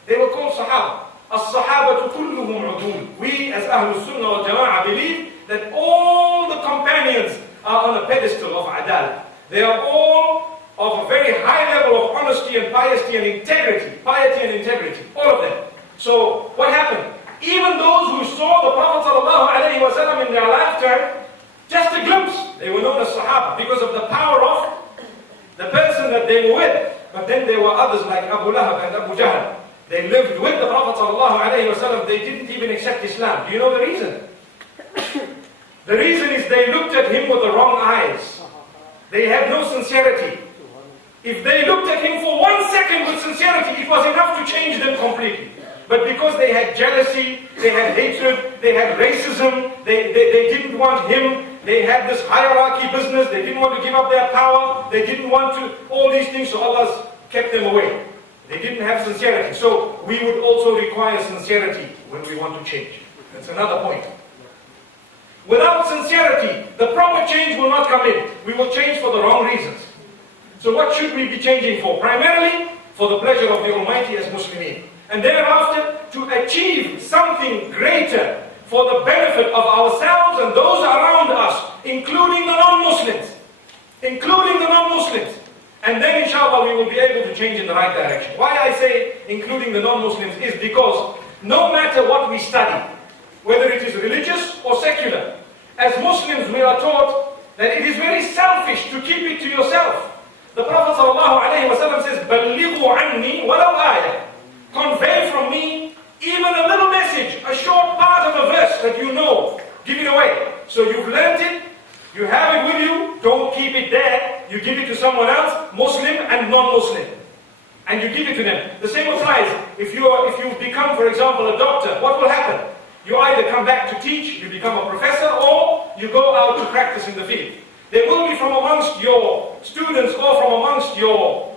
They were called Sahaba. As-Sahabatu kulluhum udul. We as Ahlul Sunnah wal Jama'ah believe that all the companions are on a pedestal of adal. They are all of a very high level of honesty and piety and integrity. Piety and integrity. All of them. So what happened? Even those who saw the Prophet ﷺ in their lifetime, just a glimpse, they were known as Sahaba because of the power of the person that they were with. But then there were others like Abu Lahab and Abu Jahl. They lived with the Prophet ﷺ. They didn't even accept Islam. Do you know the reason? The reason is they looked at him with the wrong eyes. They had no sincerity. If they looked at him for 1 second with sincerity, it was enough to change them completely. But because they had jealousy, they had hatred, they had racism, they didn't want him, they had this hierarchy business, they didn't want to give up their power, they didn't want to, all these things, so Allah kept them away. They didn't have sincerity. So we would also require sincerity when we want to change. That's another point. Without sincerity, the proper change will not come in. We will change for the wrong reasons. So what should we be changing for? Primarily, for the pleasure of the Almighty as Muslimin. And thereafter, to achieve something greater for the benefit of ourselves and those around us, including the non-Muslims. Including the non-Muslims. And then inshallah we will be able to change in the right direction. Why I say including the non-Muslims is because no matter what we study, whether it is religious or secular, as Muslims we are taught that it is very selfish to keep it to yourself. The Prophet ﷺ says, بَلِّغُوا عَنِّي وَلَوْ آيَةً. Convey from me even a little message, a short part of a verse that you know. Give it away. So you've learned it, you have it with you, don't keep it there. You give it to someone else, Muslim and non-Muslim. And you give it to them. The same applies. If you become, for example, a doctor, what will happen? You either come back to teach, you become a professor, or you go out to practice in the field. There will be from amongst your students or from amongst your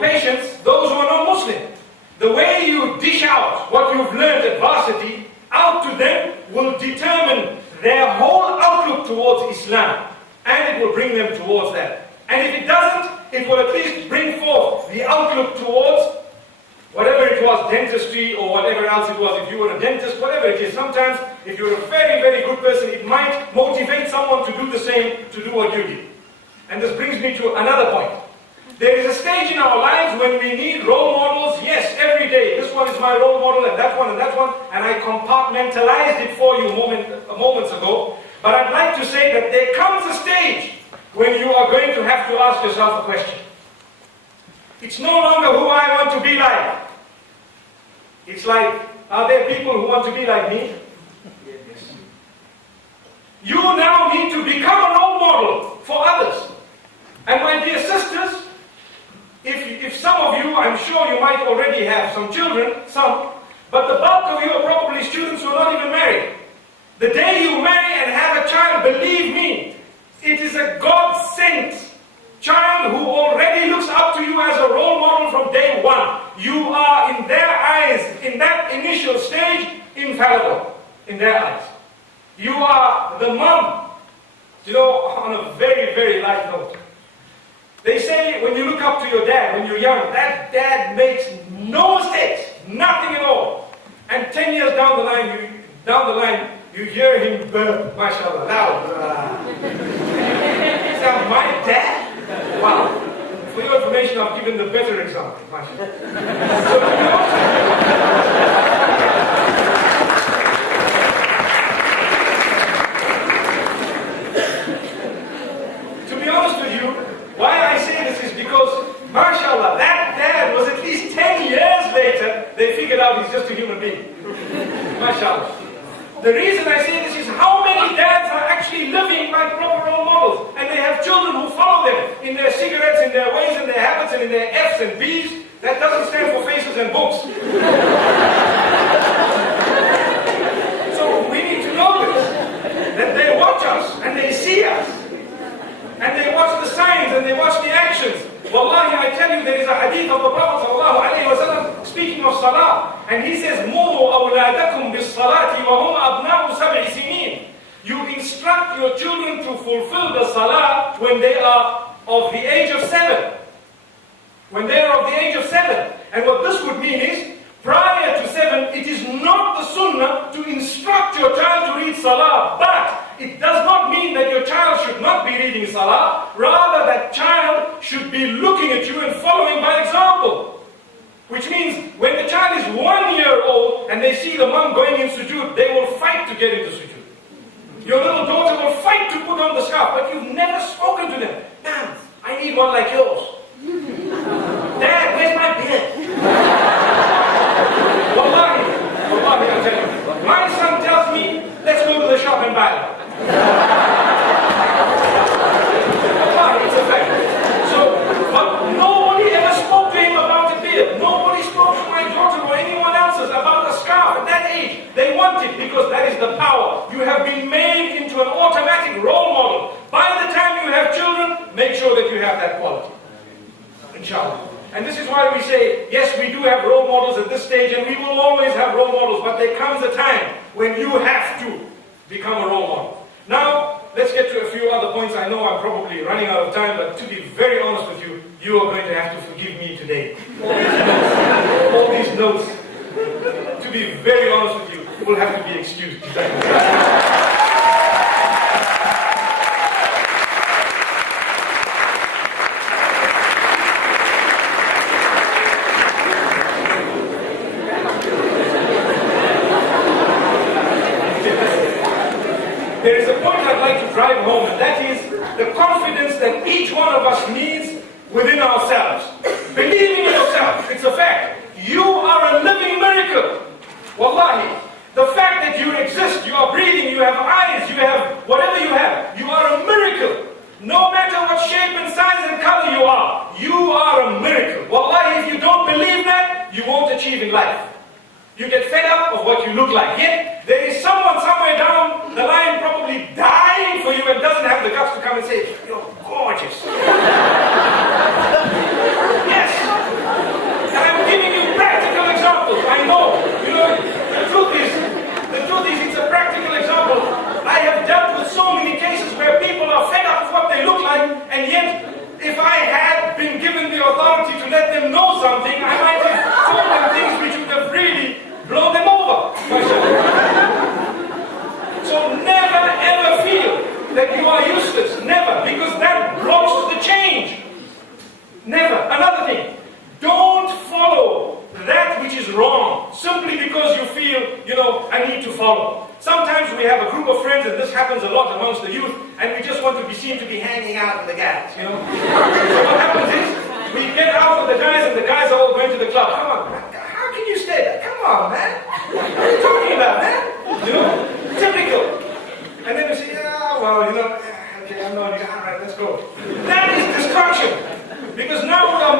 patients, those who are non-Muslim. The way you dish out what you've learned at varsity out to them will determine their whole outlook towards Islam. And it will bring them towards that. And if it doesn't, it will at least bring forth the outlook towards whatever it was, dentistry or whatever else it was. If you were a dentist, whatever it is, sometimes if you're a very, very good person, it might motivate someone to do the same, to do what you did. And this brings me to another point. There is a stage in our lives when we need role models, yes, every day. This one is my role model and that one, and I compartmentalized it for you moments ago. But I'd like to say that there comes a stage when you are going to have to ask yourself a question. It's no longer who I want to be like. It's like, are there people who want to be like me? Yes. You now need to become a role model for others. And my dear sisters, if some of you, I'm sure you might already have some children, but the bulk of you are probably students who are not even married. The day you marry and have a child, believe me, it is a God-sent child who already looks up to you as a role model from day one. You are, in their eyes, in that initial stage, infallible. In their eyes. You are the mom. You know, on a very, very light note. They say when you look up to your dad, when you're young, that dad makes no mistakes, nothing at all. And 10 years down the line, you hear him burp, mashallah, loud. Is that my dad? Wow. For your information, I've given the better example, mashallah. So, to be honest with you, why I say this is because, mashallah, that dad was at least 10 years later, they figured out he's just a human being. Mashallah. The reason I say this is how many dads are actually living like proper role models, and they have children who follow them in their cigarettes, in their ways, in their habits, and in their F's and B's. That doesn't stand for faces and books. So we need to know this, that they watch us, and they see us, and they watch the signs, and they watch the actions. Wallahi, I tell you, there is a hadith of the Prophet ﷺ speaking of salah, and he says, "Muru awladakum bis-salati wa hum abna'u sab'i sinin." You instruct your children to fulfill the salah when they are of the age of 7. When they are of the age of 7. And what this would mean is, prior to 7, it is not the sunnah to instruct your child to read salah, but it does not mean that your child should not be reading salah. Rather, that child should be looking at you and following by example. Which means, when the child is 1 year old and they see the mom going in sujood, they will fight to get into sujood. Your little daughter will fight to put on the scarf, but you've never spoken to them. Ma'am, I need one like yours. Dad, where's my beard? Wallahi, I'll tell you. My son tells me, let's go to the shop and buy one. Wallahi, it's a fact. So, but nobody ever spoke to him about a beard. Nobody spoke to my daughter or anyone else about a scarf at that age. They want it because that is the power. You have been made into but there comes a time when you have to become a role model. Now, let's get to a few other points. I know I'm probably running out of time, but to be very honest with you, you are going to have to forgive me today. All these notes, to be very honest with you, will have to be excused. There is a point I'd like to drive home, and that is the confidence that each one of us needs within ourselves. Believing in yourself, it's a fact. You are a living miracle. Wallahi. The fact that you exist, you are breathing, you have eyes, you have whatever you are a miracle. No matter what shape and size and color you are a miracle. Wallahi, if you don't believe that, you won't achieve in life. You get fed up of what you look like. Yet, there is someone somewhere down the line probably dying for you and doesn't have the guts to come and say, you're gorgeous. Yes. And I'm giving you practical examples. I know. The truth is, it's a practical example. I have dealt with so many cases where people are fed up with what they look like, and yet, if I had been given the authority to let them know something, I might have told them things which would have really blown them over. So never ever feel that you are useless. Never, because that blocks the change. Never. Another thing, don't follow that which is wrong simply because you feel, I need to follow. Sometimes we have a group of friends, and this happens a lot amongst the youth, and we just want to be seen to be hanging out in the guys, So what happens is, we get out with the guys, and the guys are all going to the club. Come on, how can you stay there? Come on, man. What are you talking about, man? Typical. And then we say, okay, I'm not, all right, let's go. That is destruction. Because now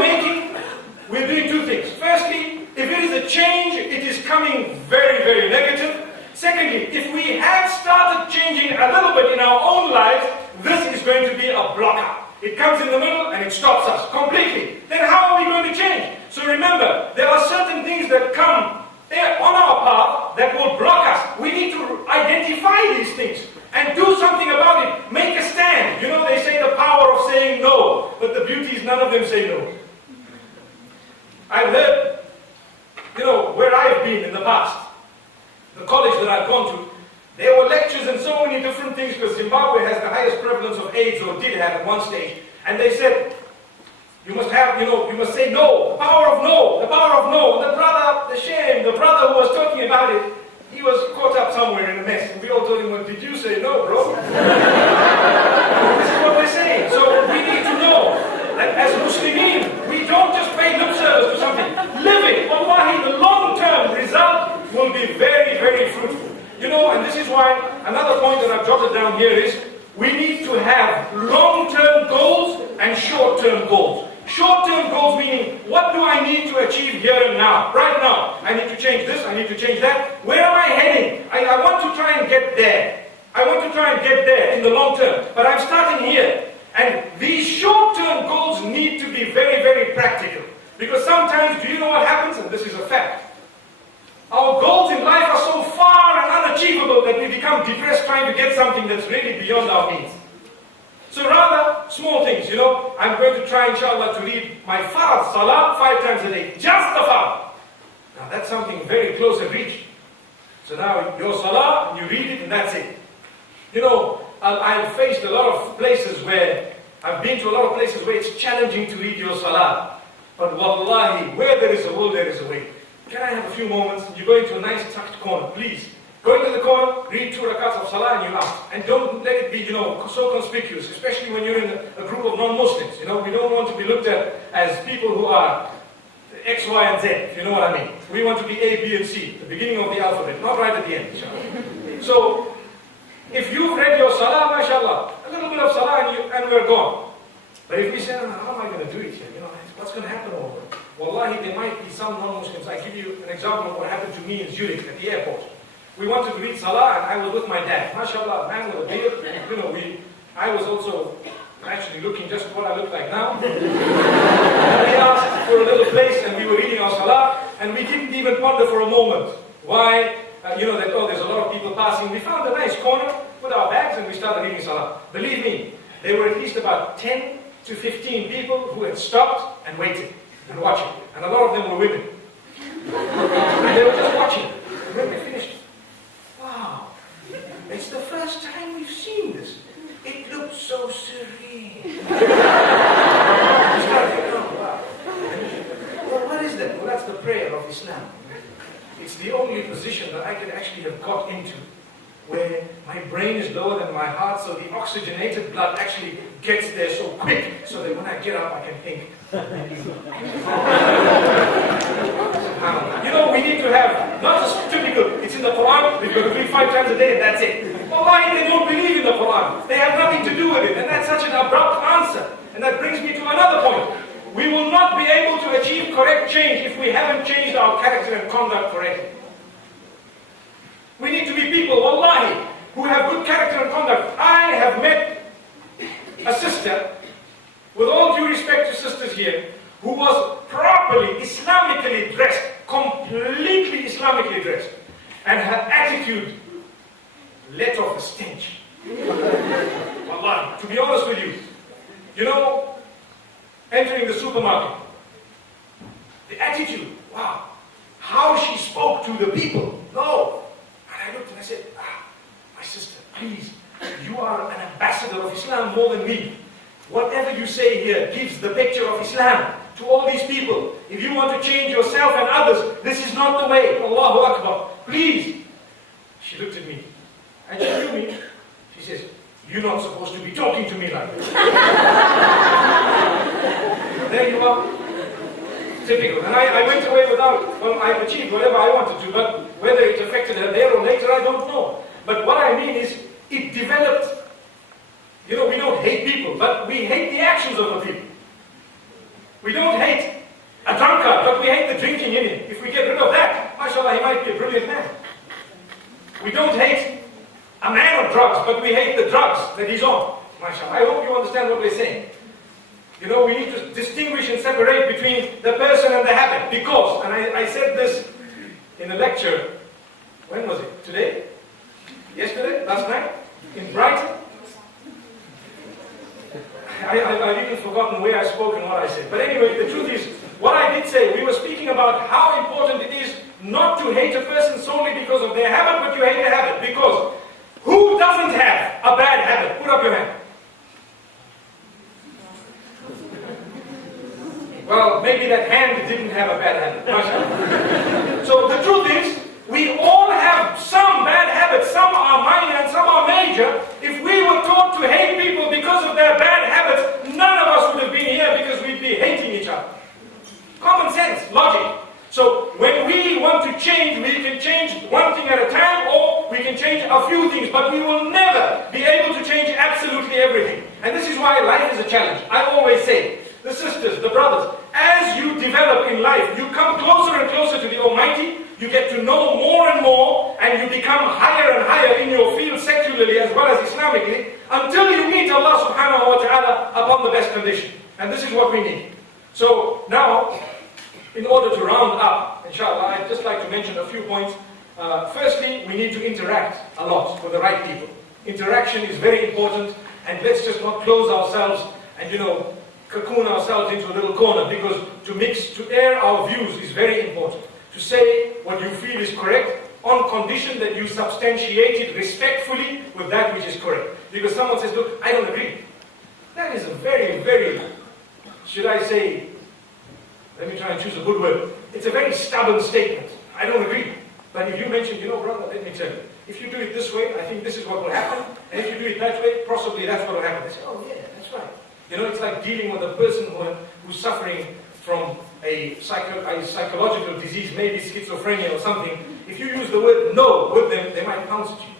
we're doing two things. Firstly, if it is a change, it is coming very, very negative. Secondly, if we have started changing a little bit in our own lives, this is going to be a blocker. It comes in the middle and it stops us completely. Then how are we going to change? So remember, there are certain things that come on our path that will block us. We need to identify these things and do something about it. Make a stand. They say the power of saying no, but the beauty is none of them say no. I've heard, where I've been in the past, the college that I've gone to, there were lectures and so many different things, because Zimbabwe has the highest prevalence of AIDS, or did have at one stage. And they said, you must say no, the power of no, the power of no. And the brother who was talking about it, he was caught up somewhere in a mess. And we all told him, well, did you say no, bro? This is what we're saying. So we need to know that as Muslimin, we don't just pay lip service to something. Live it. Wallahi, the long-term result will be very, very fruitful. And this is why another point that I've jotted down here is we need to have long-term goals and short-term goals. Short-term goals meaning, what do I need to achieve here and now? Right now, I need to change this, I need to change that. Where am I heading? I want to try and get there. I want to try and get there in the long term, but I'm starting here. And these short-term goals need to be very, very practical. Because sometimes, do you know what happens? And this is a fact. Our goals in life are so far and unachievable that we become depressed trying to get something that's really beyond our means. So rather, small things, I'm going to try, inshallah, to read my farad, salah, 5 times a day. Just the farad. Now that's something very close and reach. So now, your salah, you read it and that's it. I've faced a lot of places where, I've been to a lot of places where it's challenging to read your salah. But wallahi, where there is a will, there is a way. Can I have a few moments? You go into a nice tucked corner, please. Go into the corner, read 2 rakats of salah and you ask. And don't let it be, so conspicuous, especially when you're in a group of non-Muslims. We don't want to be looked at as people who are X, Y, and Z, if you know what I mean. We want to be A, B, and C, the beginning of the alphabet, not right at the end, inshallah. So, if you've read your salah, mashallah, a little bit of salah and we're gone. But if we say, how am I going to do it here? What's going to happen over? Wallahi, there might be some non-Muslims. I give you an example of what happened to me in Zurich at the airport. We wanted to read salah and I was with my dad. Mashallah, man with a beard. I was also actually looking just what I look like now. And they asked for a little place and we were reading our salah and we didn't even ponder for a moment. Why? There's a lot of people passing. We found a nice corner, put our bags, and we started reading Salah. Believe me, there were at least about 10 to 15 people who had stopped and waited and watching. And a lot of them were women. And they were just watching. And when they finished, wow, it's the first time we've seen this. It looks so serene. Well, what is that? Well, that's the prayer of Islam. It's the only position that I could actually have got into where my brain is lower than my heart, so the oxygenated blood actually gets there so quick, so that when I get up I can think. We need to have, not just typical, it's in the Quran, we've got to read 5 times a day and that's it. Well, why they don't believe in the Quran? They have nothing to do with it, and that's such an abrupt answer. And that brings me to another point. We will not be able to achieve correct change if we haven't changed our character and conduct correctly. We need to be people, wallahi, who have good character and conduct. I have met a sister, with all due respect to sisters here, who was properly Islamically dressed, completely Islamically dressed, and her attitude let off a stench. Wallahi, to be honest with you, entering the supermarket, the attitude, wow, how she spoke to the people, no. And I looked and I said, my sister, please, you are an ambassador of Islam more than me. Whatever you say here gives the picture of Islam to all these people. If you want to change yourself and others, this is not the way. Allahu Akbar. Please. She looked at me and she knew me. She says, you're not supposed to be talking to me like this. There you are. Typical. And I went away without, I achieved whatever I wanted to, but whether it affected her there or later, I don't know. But what I mean is, it developed. We don't hate people, but we hate the actions of the people. We don't hate a drunkard, but we hate the drinking in him. If we get rid of that, mashallah, he might be a brilliant man. We don't hate a man of drugs, but we hate the drugs that he's on. Mashallah. I hope you understand what we're saying. We need to distinguish and separate between the person and the habit. Because, and I said this in a lecture, when was it? Today? Yesterday? Last night? In Brighton? I've even forgotten where I spoke and what I said. But anyway, the truth is, what I did say, we were speaking about how important it is not to hate a person solely because of their habit, but you hate their habit. Because who doesn't have a bad habit? Put up your hand. Well, maybe that hand didn't have a bad habit. So the truth is, we all have some bad habits. Some are minor and some are major. If we were taught to hate people because of their bad habits, none of us would have been here because we'd be hating each other. Common sense, logic. So when we want to change, we can change one thing at a time, or we can change a few things, but we will never be able to change absolutely everything. And this is why life is a challenge. I always say, the sisters, the brothers, as you develop in life, you come closer and closer to the Almighty, you get to know more and more, and you become higher and higher in your field secularly as well as Islamically, until you meet Allah subhanahu wa ta'ala upon the best condition. And this is what we need. So now, in order to round up, inshallah, I'd just like to mention a few points. Firstly, we need to interact a lot with the right people. Interaction is very important, and let's just not close ourselves and, cocoon ourselves into a little corner, because to air our views is very important. To say what you feel is correct on condition that you substantiate it respectfully with that which is correct. Because someone says, look, I don't agree. That is a very, very, should I say, let me try and choose a good word. It's a very stubborn statement. I don't agree. But if you mention, brother, let me tell you, if you do it this way, I think this is what will happen. And if you do it that way, possibly that's what will happen. They say, oh yeah, that's right. It's like dealing with a person who's suffering from a psychological disease, maybe schizophrenia or something. If you use the word no with them, they might pounce at you.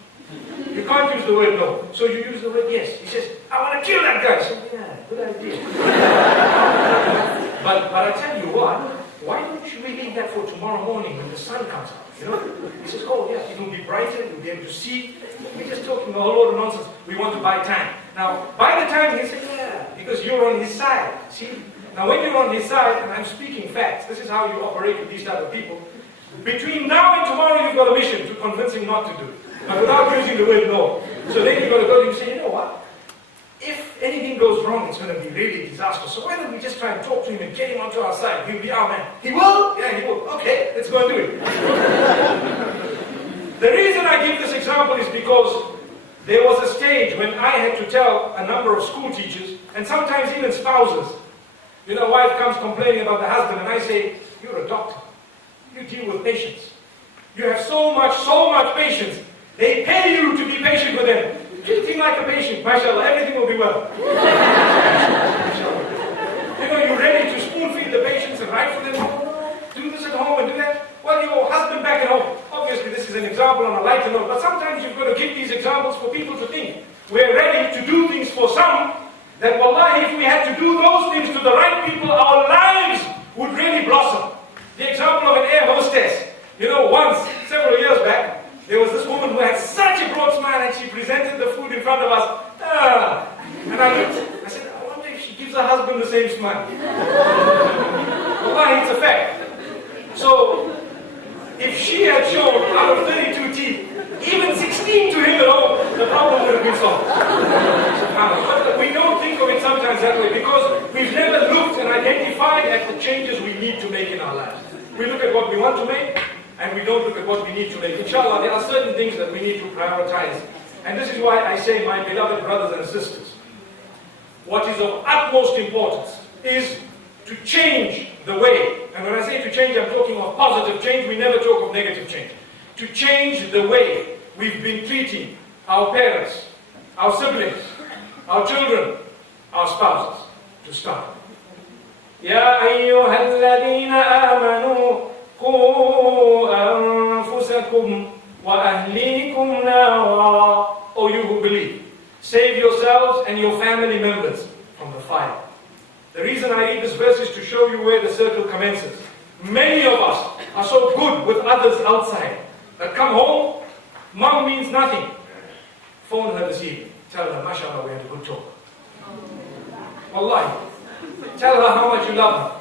You can't use the word no. So you use the word yes. He says, I want to kill that guy. So, yeah, good idea. But I tell you what, why don't we leave that for tomorrow morning when the sun comes out? He says, oh yeah, it will be brighter, you'll be able to see. We're just talking a whole lot of nonsense. We want to buy time. Now, by the time he said, yeah, because you're on his side. See? Now when you're on his side, and I'm speaking facts, this is how you operate with these type of people. Between now and tomorrow, you've got a mission to convince him not to do it, but without using the word no. So then you've got to go to him and say, you know what? If anything goes wrong, it's going to be really disastrous. So why don't we just try and talk to him and get him onto our side? He'll be our man. He will? Yeah, he will. Okay, let's go and do it. The reason I give this example is because there was a stage when I had to tell a number of school teachers, and sometimes even spouses, you know, wife comes complaining about the husband, and I say, you're a doctor. You deal with patients. You have so much patience. They pay you to be patient with them. Treat him like a patient, mashallah, everything will be well. You know, you're ready to spoon feed the patients and write for them, do this at home and do that. Well, your husband back at home. Obviously, this is an example on a lighter note, but sometimes you've got to give these examples for people to think. We're ready to do things for some, that wallahi, if we had to do those things to the right people, our lives would really blossom. The example of an air hostess. You know, once, several years back, there was this woman who had such a broad smile and she presented the food in front of us. And I looked, I said, I wonder if she gives her husband the same smile. Wallahi, it's a fact. So, if she had shown out of 32 teeth, even 16 to him at home, the problem would have been solved. But we don't think of it sometimes that way because we've never looked and identified at the changes we need to make in our lives. We look at what we want to make, and we don't look at what we need to make. Inshallah, there are certain things that we need to prioritize. And this is why I say, my beloved brothers and sisters, what is of utmost importance is to change the way. And when I say to change, I'm talking of positive change. We never talk of negative change. To change the way we've been treating our parents, our siblings, our children, our spouses. To start. Ya ayyuhal ladhina amanu قُوا أَنفُسَكُمْ وَأَهْلِيكُمْ نَارًا. O you who believe, save yourselves and your family members from the fire. The reason I read this verse is to show you where the circle commences. Many of us are so good with others outside that come home, mom means nothing. Phone her this evening. Tell her, mashallah, we had a good talk. Wallahi. Tell her how much you love her.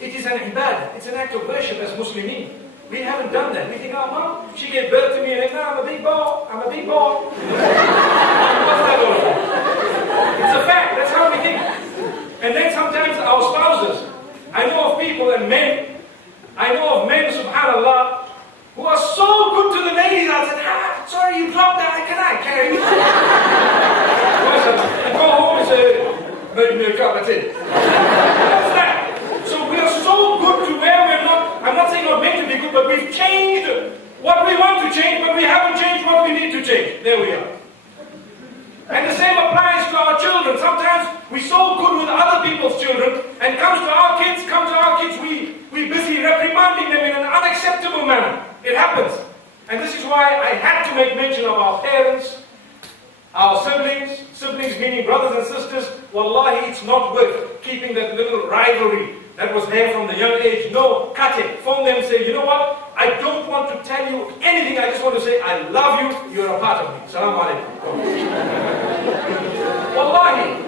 It is an ibadah, it's an act of worship as Muslimin. We haven't done that. We think, oh, mom, she gave birth to me, and now I'm a big boy, I'm a big boy. What's that all about? It's a fact, that's how we think. And then sometimes our spouses, I know of people and men, I know of men, subhanAllah, who are so good to the ladies. I said, sorry, you dropped that, can I carry you? And go home and say, made me a cup, that's it. What's that? So we are so good to where we're not, I'm not saying we're meant to be good, but we've changed what we want to change, but we haven't changed what we need to change. There we are. And the same applies to our children. Sometimes we're so good with other people's children, and come to our kids, we're busy reprimanding them in an unacceptable manner. It happens. And this is why I had to make mention of our parents, our siblings meaning brothers and sisters. Wallahi, it's not worth keeping that little rivalry that was there from the young age. No, cut it. Phone them and say, you know what? I don't want to tell you anything. I just want to say, I love you. You're a part of me. Salaam alaikum. Wallahi,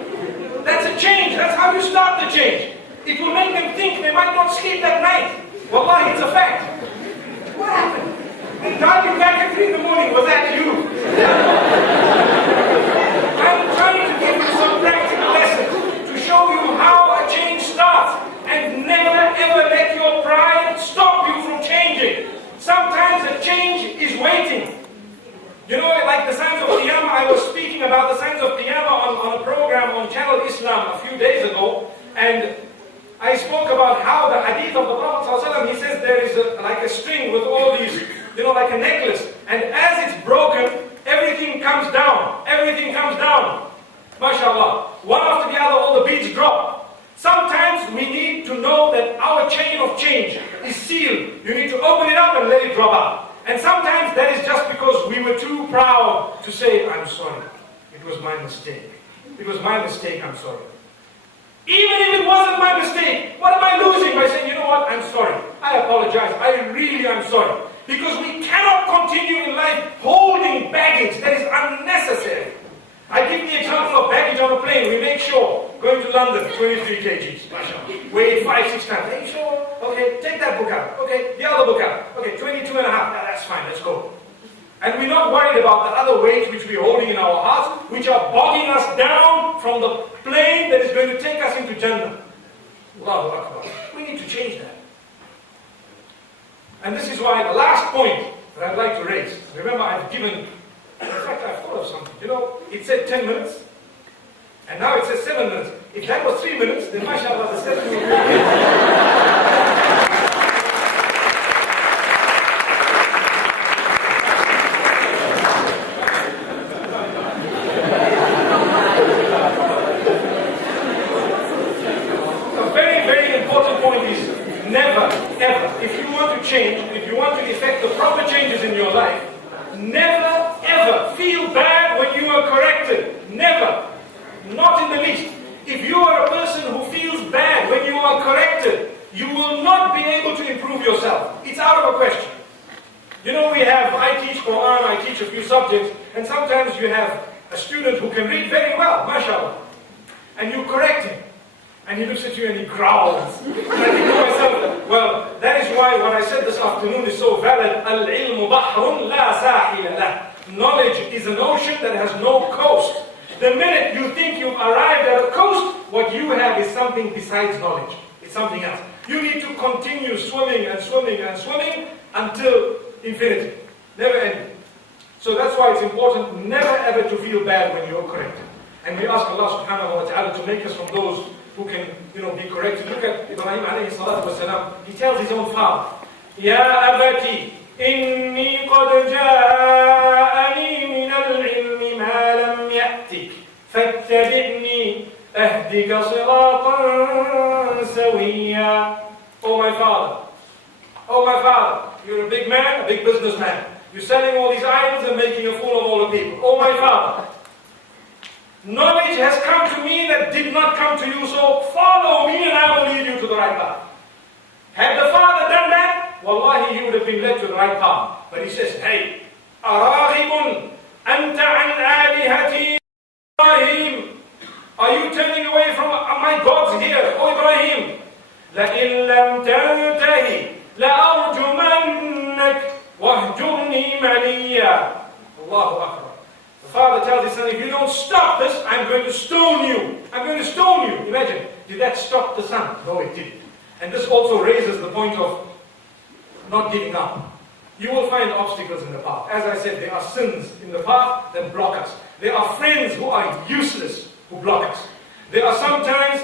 that's a change. That's how you start the change. It will make them think they might not sleep that night. Wallahi, it's a fact. What happened? They dialed you back at 3 in the morning. Was that you? I'm trying to give you some practical lessons to show you how a change starts. And never ever let your pride stop you from changing. Sometimes a change is waiting. You know, like the signs of Qiyamah, I was speaking about the signs of Qiyamah on a program on Channel Islam a few days ago, and I spoke about how the hadith of the Prophet ﷺ, he says there is like a string with all these, you know, like a necklace, and as it's broken, everything comes down. Everything comes down. MashaAllah. One after the other, all the beads drop. Sometimes we need to know that our chain of change is sealed. You need to open it up and let it drop out. And sometimes that is just because we were too proud to say, I'm sorry. It was my mistake. It was my mistake, I'm sorry. Even if it wasn't my mistake, what am I losing by saying, you know what, I'm sorry. I apologize. I really am sorry. Because we cannot continue in life holding baggage that is unnecessary. I give the example of baggage on a plane. We make sure, going to London, 23 kgs, weigh 5-6 times. Are you sure? Okay, Okay, take that book out. Okay, the other book out. Okay, 22 and a half. Yeah, that's fine, let's go. And we're not worried about the other weights which we're holding in our hearts, which are bogging us down from the plane that is going to take us into Jannah. Allahu Akbar. We need to change that. And this is why the last point that I'd like to raise, remember I've given, in fact I've thought of something. You know, it said 10 minutes, and now it says 7 minutes. If that was 3 minutes, then mashallah, the 7 minutes. Change, if you want to effect the proper changes in your life, never ever feel bad when you are corrected. Never. Not in the least. If you are a person who feels bad when you are corrected, you will not be able to improve yourself. It's out of a question. You know, I teach Quran, I teach a few subjects, and sometimes you have a student who can read very well, mashallah, and you correct him. And he looks at you and he growls. And I think to myself, well, that is why what I said this afternoon is so valid. Al-ilmu bahrun la sahila lah. Knowledge is an ocean that has no coast. The minute you think you've arrived at a coast, what you have is something besides knowledge. It's something else. You need to continue swimming and swimming and swimming until infinity. Never ending. So that's why it's important never ever to feel bad when you're corrected. And we ask Allah subhanahu wa ta'ala to make us from those who can, be corrected. Look at Ibrahim alayhi salatu wasalam. He tells his own father, Ya abati, inni qad ja'ani min al-ilmi ma lam ya'tik, fattabi'ni ahdika siratan sawiyya. Oh my father, you're a big man, a big businessman. You're selling all these idols and making a fool of all the people. Oh my father, knowledge has come to me that did not come to you, so follow me and I will lead you to the right path. Had the father done that, wallahi, he would have been led to the right path. But he says, hey, أَرَاغِبٌ أَنْتَ عَنْ آلِهَتِي Ibrahim, are you turning away from my gods here? Oh Ibrahim, لَإِن لَمْ تَنْتَهِ لَأَرْجُمَنَّكَ وَاهْجُرْنِي مَلِيًّا. Allahu Akbar. The father tells his son, if you don't stop this, I'm going to stone you. I'm going to stone you. Imagine, did that stop the son? No, it didn't. And this also raises the point of not giving up. You will find obstacles in the path. As I said, there are sins in the path that block us. There are friends who are useless who block us. There are sometimes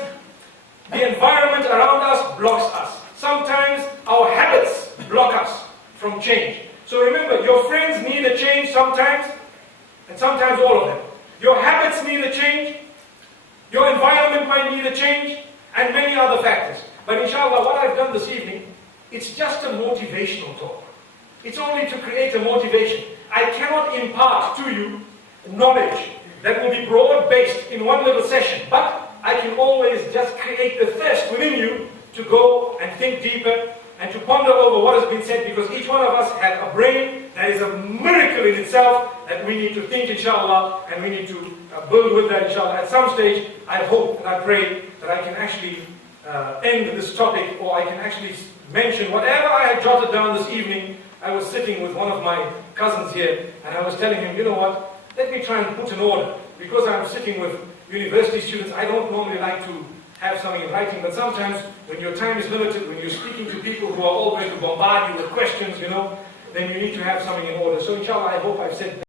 the environment around us blocks us. Sometimes our habits block us from change. So remember, your friends need a change sometimes, and sometimes all of them. Your habits need a change, your environment might need a change, and many other factors. But inshallah, what I've done this evening, it's just a motivational talk. It's only to create a motivation. I cannot impart to you knowledge that will be broad-based in one little session, but I can always just create the thirst within you to go and think deeper and to ponder over what has been said, because each one of us has a brain that is a miracle in itself that we need to think, inshallah, and we need to build with that, inshallah. At some stage, I hope and I pray that I can actually end this topic, or I can actually mention whatever I had jotted down this evening. I was sitting with one of my cousins here, and I was telling him, you know what, let me try and put an order. Because I'm sitting with university students, I don't normally like to have something in writing, but sometimes when your time is limited, when you're speaking to people who are all going to bombard you with questions, then you need to have something in order. So inshallah, I hope I've said that.